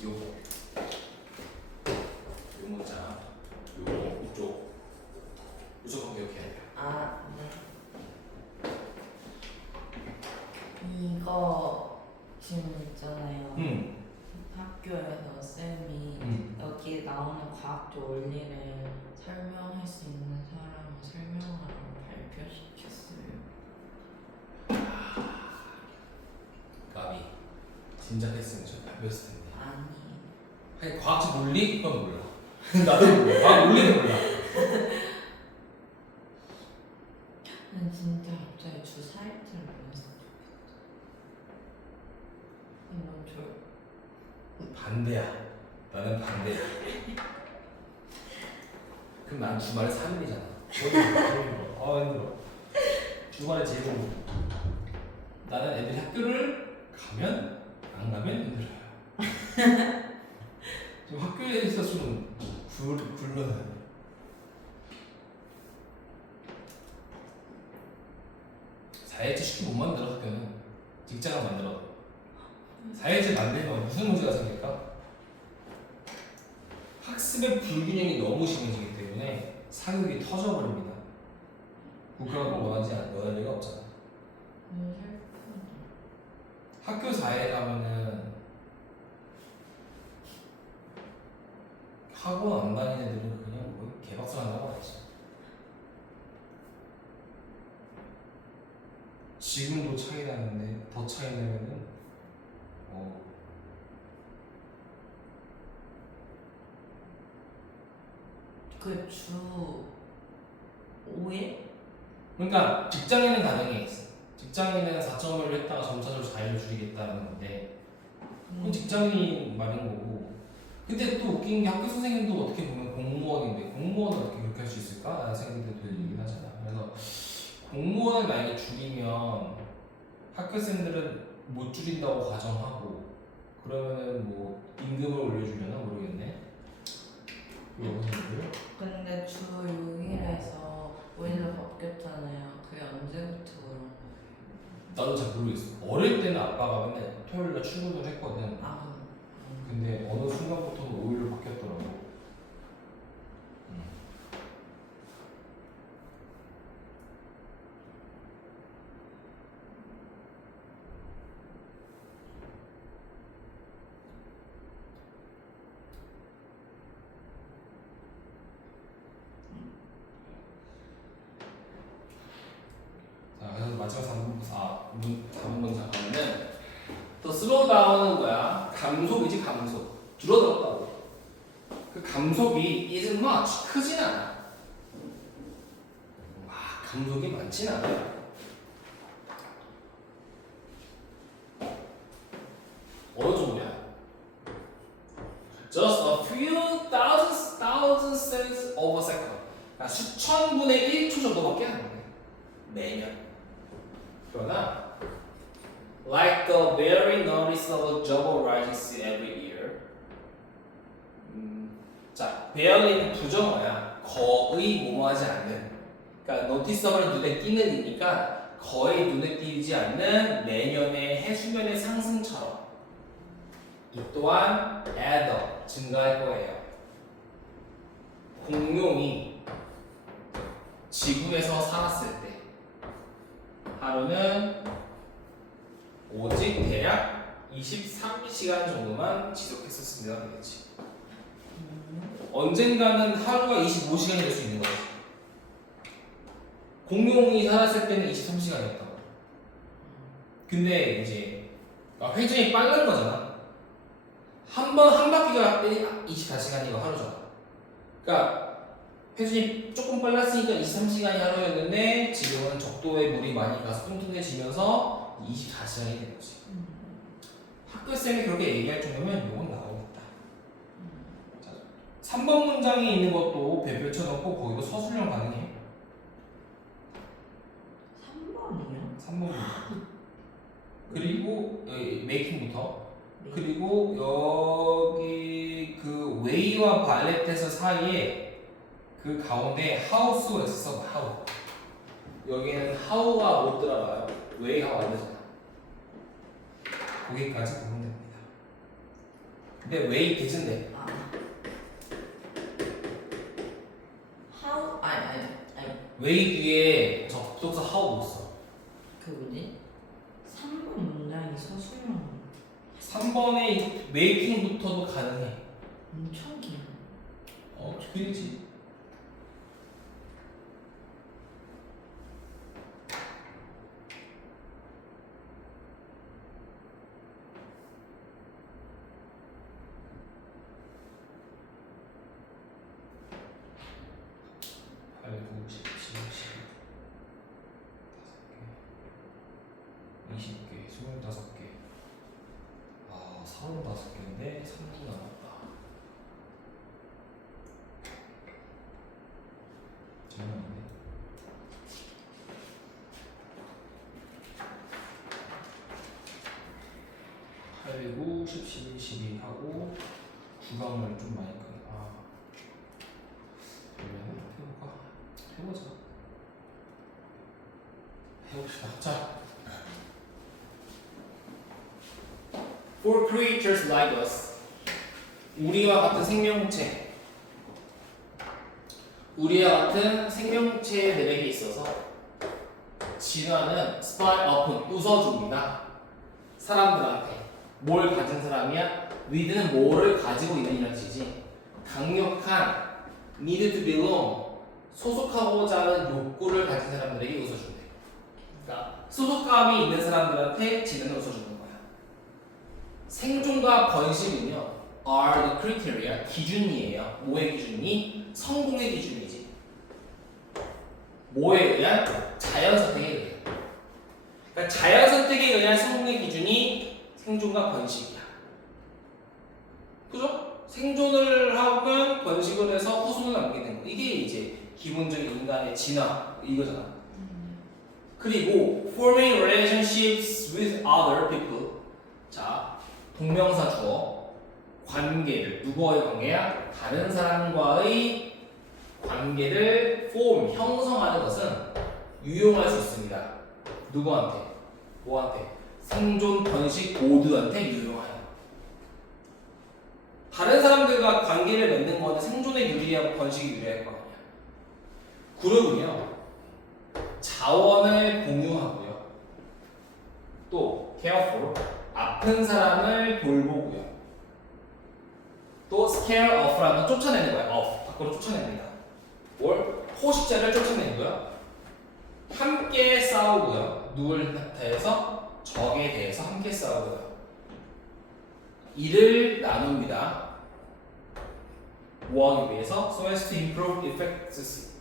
요거. 요 문자. 요거. 이쪽. 무조건 이렇게 해야 돼요. 아, 네. 이거 지금 있잖아요. 학교에서 쌤이 여기에 나오는 과학적 원리를 설명할 수 있는 사람을 설명하라고 발표시켰어요. 까비. 진작 했으면 저 발표했을 텐데. 아니. 아니 과학적 논리? 그건 몰라. 나도 몰라. 과학 논리는 몰라. 난 진짜 갑자기 주사일트를 보냈으면 좋겠어. 너무 좋을. 반대야. 나는 반대야. 그럼 난 주말에 3일이잖아. 힘들어. 주말에 제일 힘들어. 나는 애들이 학교를 가면 안 가면 힘들어요. 지금 학교에 있어서 좀 굴러야 돼. 사회체 쉽게 못 만들어 학교는. 직장을 만들어. 사회체 만들면 무슨 문제가 생길까? 학습의 불균형이 너무 심해지기 때문에 사교육이 터져버립니다. 그런 걸 원할 리가 없잖아. 학교 사회에 가면은 학원 안 다니는 애들은 그냥 뭐 개박살 난다고 하지. 지금도 차이 나는데 더 차이 나면은 그 주 5일? 그러니까 직장에는 가능해 있어. 직장인은 4.5를 했다가 점차적으로 4일을 줄이겠다는 건데 그건 직장인 말인 거고. 근데 또 웃긴 게 학교 선생님도 어떻게 보면 공무원인데 공무원은 어떻게 그렇게 할 수 있을까? 라는 생각이 들긴 하잖아. 그래서 공무원을 만약에 줄이면 학교생들은 못 줄인다고 가정하고 그러면은 뭐 임금을 올려주려나 모르겠네. 여기서도요? 근데 주 6일에서 5일로 바뀌었잖아요. 그게 언제부터 그런 거예요? 나도 잘 모르겠어. 어릴 때는 아빠가 맨날 토요일날 출근을 했거든. 아, 근데 어느 순간부터는 5일로 바뀌었더라고. 자, 그래서 마지막 4분 문장 가면은 또 slow down은 뭐야? 감속이지 감속. 줄어들었다고. 그 감속이 isn't much. 크진 않아. 와, 감속이 많진 않아요. 어느 정도야? Just a few thousand cells of a second. 그러니까 수천 분의 1초 정도밖에 안 돼. 매년. 그러나 like the very noticeable double rises every year. 자, barely는 부정어야. 거의 뭐뭐하지 않는. 그러니까 noticeable 눈에 띄는 이니까 거의 눈에 띄지 않는 매년의 해수면의 상승처럼 이 또한 add up, 증가할 거예요. 공룡이 지구에서 살았을 때 하루는 오직 대략 23시간 정도만 지속했었습니다. 그렇지. 언젠가는 하루가 25시간이 될 수 있는 거야. 공룡이 살았을 때는 23시간이었다고. 근데 이제 회전이 빠른 거잖아. 한 바퀴가 24시간이고 하루잖아. 그러니까 회전이 조금 빨랐으니까 23시간이 하루였는데 지금은 적도에 물이 많이 가서 뚱뚱해지면서 24시간이 된 거지. 학교쌤이 그렇게 얘기할 정도면 이건 나오겠다. 자, 3번 문장에 있는 것도 배표 쳐놓고 거기도 서술형 가능해. 3번이요? 3번 문장. 그리고 여기 메이킹부터. 그리고 여기 그 웨이와 발레테스 사이에 그 가운데 하우스가 있었어. 하우. 여기는 하우가 못 들어가요. 웨이가 안 되잖아. 거기까지 보면 됩니다. 근데 웨이 대신데 아. How? 아니. 웨이 뒤에 접속사 하우 못 써. 그 뭐지? 3번 문장이 서술형 3번의 메이킹부터도 가능해. 엄청 긴. 그렇지. 그리고 10, 11, 12 하고 구강을 좀 많이 끄네. 해볼까? 해봅시다. 자, For creatures like us, 우리와 같은 생명체, 우리와 같은 생명체들에게 있어서 진화는 spy up은 웃어줍니다. 사람들한테. 뭘 가진 사람이야? with는 뭐를 가지고 있느냐는 뜻이지. 강력한 need to belong, 소속하고자 하는 욕구를 가진 사람들에게 웃어준대. 그러니까 소속감이 있는 사람들한테 지능을 웃어주는 거야. 생존과 번식은요 are the criteria, 기준이에요. 뭐의 기준이? 성공의 기준이지. 뭐에 의한? 자연 선택에 의해. 그러니까 자연 선택에 의한 성공의 기준이 생존과 번식이야. 그죠? 생존을 하면 번식을 해서 후손을 남기는 거. 이게 이제 기본적인 인간의 진화 이거잖아. 그리고 forming relationships with other people. 자, 동명사 주어 관계를 누구와의 관계야? 다른 사람과의 관계를 form 형성하는 것은 유용할 수 있습니다. 누구한테? 뭐한테? 생존, 번식 모두한테 유용해요. 다른 사람들과 관계를 맺는 거는 생존에 유리하고 번식에 유리할 거 아니야. 그룹은요 자원을 공유하고요. 또 careful 아픈 사람을 돌보고요. 또 scare off라는 쫓아내는 거야. off 밖으로 쫓아냅니다. 뭘? 포식자를 쫓아내고요. 함께 싸우고요. 누굴 대해서? 적에 대해서 함께 싸우고요. 일을 나눕니다. 뭐 하기 위해서? So as to improve efficiency.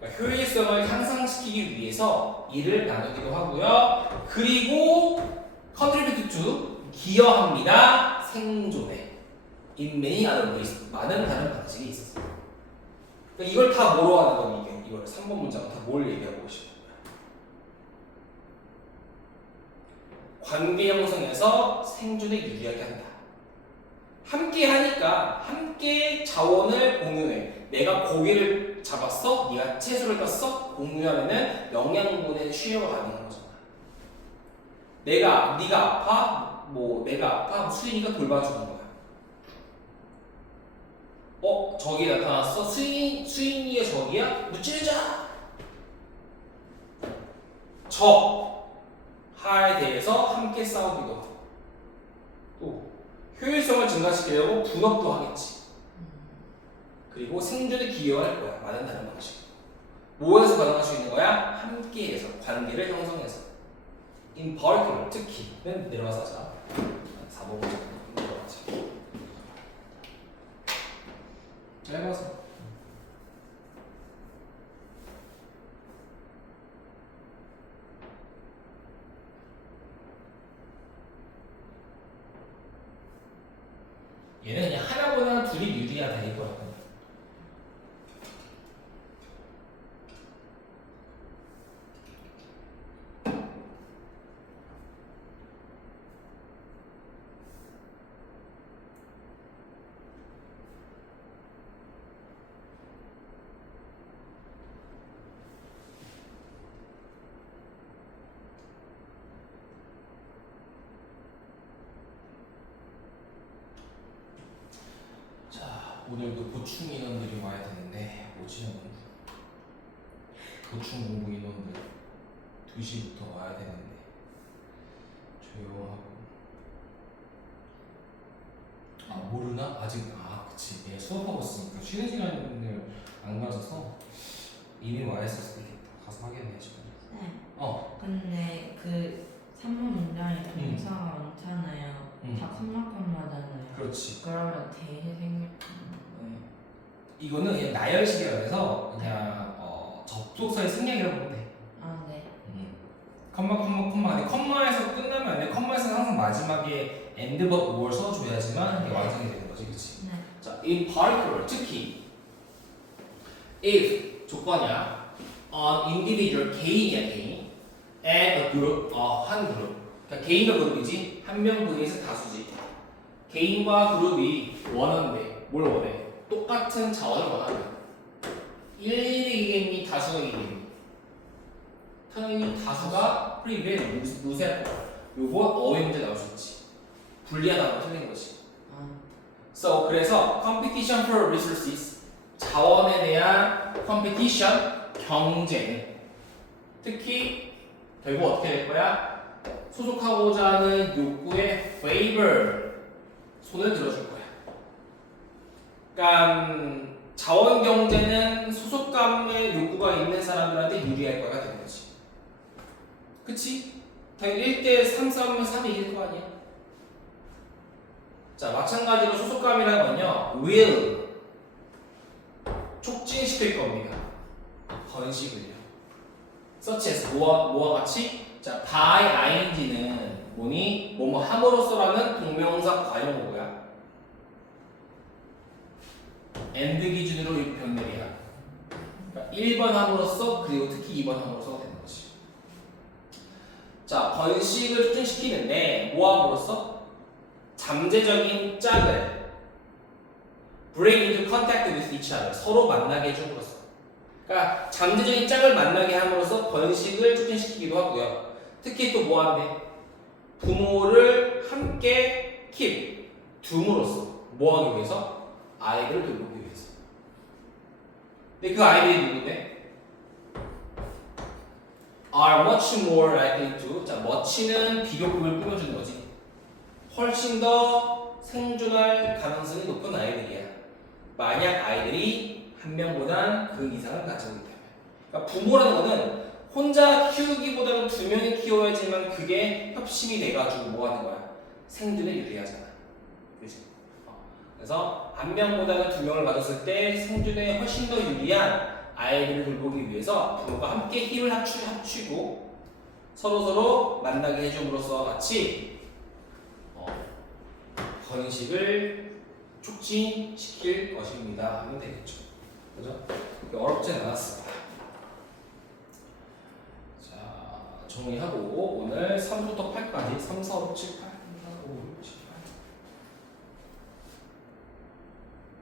그러니까 효율성을 향상시키기 위해서 일을 나누기도 하고요. 그리고 contribute to 기여합니다. 생존에. In many other ways. 많은 다른 방식이 있었어요. 그러니까 이걸 다 뭐로 하는 건 이게 이걸 3번 문장은 다 뭘 얘기하고 싶은 거야? 관계 형성에서 생존에 유리하게 한다. 함께 하니까 함께 자원을 공유해. 내가 고기를 잡았어, 네가 채소를 땄어, 공유하면은 영양분의 쉐어가 가능한 거잖아. 네가 아파, 내가 아파, 수인이가 돌봐주는 거야. 적이 나타났어, 수인이의 적이야, 무찌르자. 적에 대해서 함께 싸우기도 하고, 또 효율성을 증가시키려고 분업도 하겠지. 그리고 생존에 기여할 거야. 많은 다른 방식. 뭐에서 가능할 수 있는 거야? 함께해서 관계를 형성해서. In particular, 특히는 내려가서 하자. 4번 문제 내려가자. 짧아서. 얘는 그냥 하나보다 둘이 유리하다 이거야. 오늘도 보충 인원들이 와야 되는데 뭐지 오늘? 보충 공부 인원들 2시부터 와야 되는데 조용하고 모르나? 아직 그치 얘 수업하고 있으니까 쉬는 시간을 안 가져서 이미 와 있을 수도 있겠다. 가서 확인해 지금. 네. 네. 근데 그 3번 문장에 동사가 많잖아요. 다 컴마잖아요. 그렇지. 그러면 대해 생략하는 거예요. 이거는 그냥 나열식이라 해서 그냥 접속사의 생략이라고 보면 돼. 아 네. 컴마. 근데 컴마에서 끝나면 안 돼. 컴마에서는 항상 마지막에 end but or 써줘야지만 이게 완성이 되는 거지, 그렇지? 네. 자, in particular 특히 if 조건이야. an individual 개인이야 개인. and a group 한 그룹. 그러니까 개인과 그룹이지 한 명 분에서 다수지. 개인과 그룹이 원하는데 뭘 원해? 똑같은 자원을 원하는. 일일이겠니 다수가 이겠니? 당연히 다수가 프리벨 무세할 거야. 요거 어휘 문제 나올 수 있지. 불리하다고 틀린 거지. So 그래서 competition for resources 자원에 대한 competition 경쟁. 특히 결국 어떻게 될 거야? 소속하고자 하는 욕구에 favor 손을 들어줄 거야. 그러니까 자원 경제는 소속감의 욕구가 있는 사람들한테 유리할 거가 되는 거지. 그치? 당연히 1대 3 싸우면 3이 이길 거 아니야? 자, 마찬가지로 소속감이라는 건요, will 촉진시킬 겁니다. 번식을요. such as 뭐와 같이? 자, by 함으로써라는 동명사 과용어 뭐야? and 기준으로 이렇게 변형이야. 그러니까 1번 함으로써 그리고 특히 2번 함으로써가 되는 거지. 자, 번식을 촉진시키는데 뭐 함으로써? 잠재적인 짝을 bring into contact with each other. 서로 만나게 해줌으로써. 그러니까 잠재적인 짝을 만나게 함으로써 번식을 촉진시키기도 하고요. 특히 또 뭐 한대? 부모를 함께 keep, 둠으로써 뭐 하기 위해서? 아이들을 돌보기 위해서. 근데 그 아이들이 누군데? are much more likely to. 자, much는 비교급을 꾸며주는 거지. 훨씬 더 생존할 가능성이 높은 아이들이야. 만약 아이들이 한 명보단 그 이상을 가지고 있다면. 그러니까 부모라는 거는 혼자 키우기보다는 두 명이 키워야지만 그게 협심이 돼가지고 뭐 하는 거야? 생존에 유리하잖아. 그치? 그래서 한 명보다는 두 명을 가졌을 때 생존에 훨씬 더 유리한 아이들을 돌보기 위해서 부모가 함께 힘을 합치고 서로서로 만나게 해줌으로써 같이 번식을 촉진시킬 것입니다 하면 되겠죠. 그죠? 어렵진 않았습니다. 자, 정리하고 오늘 3부터 8까지 3, 4, 5, 6, 7, 8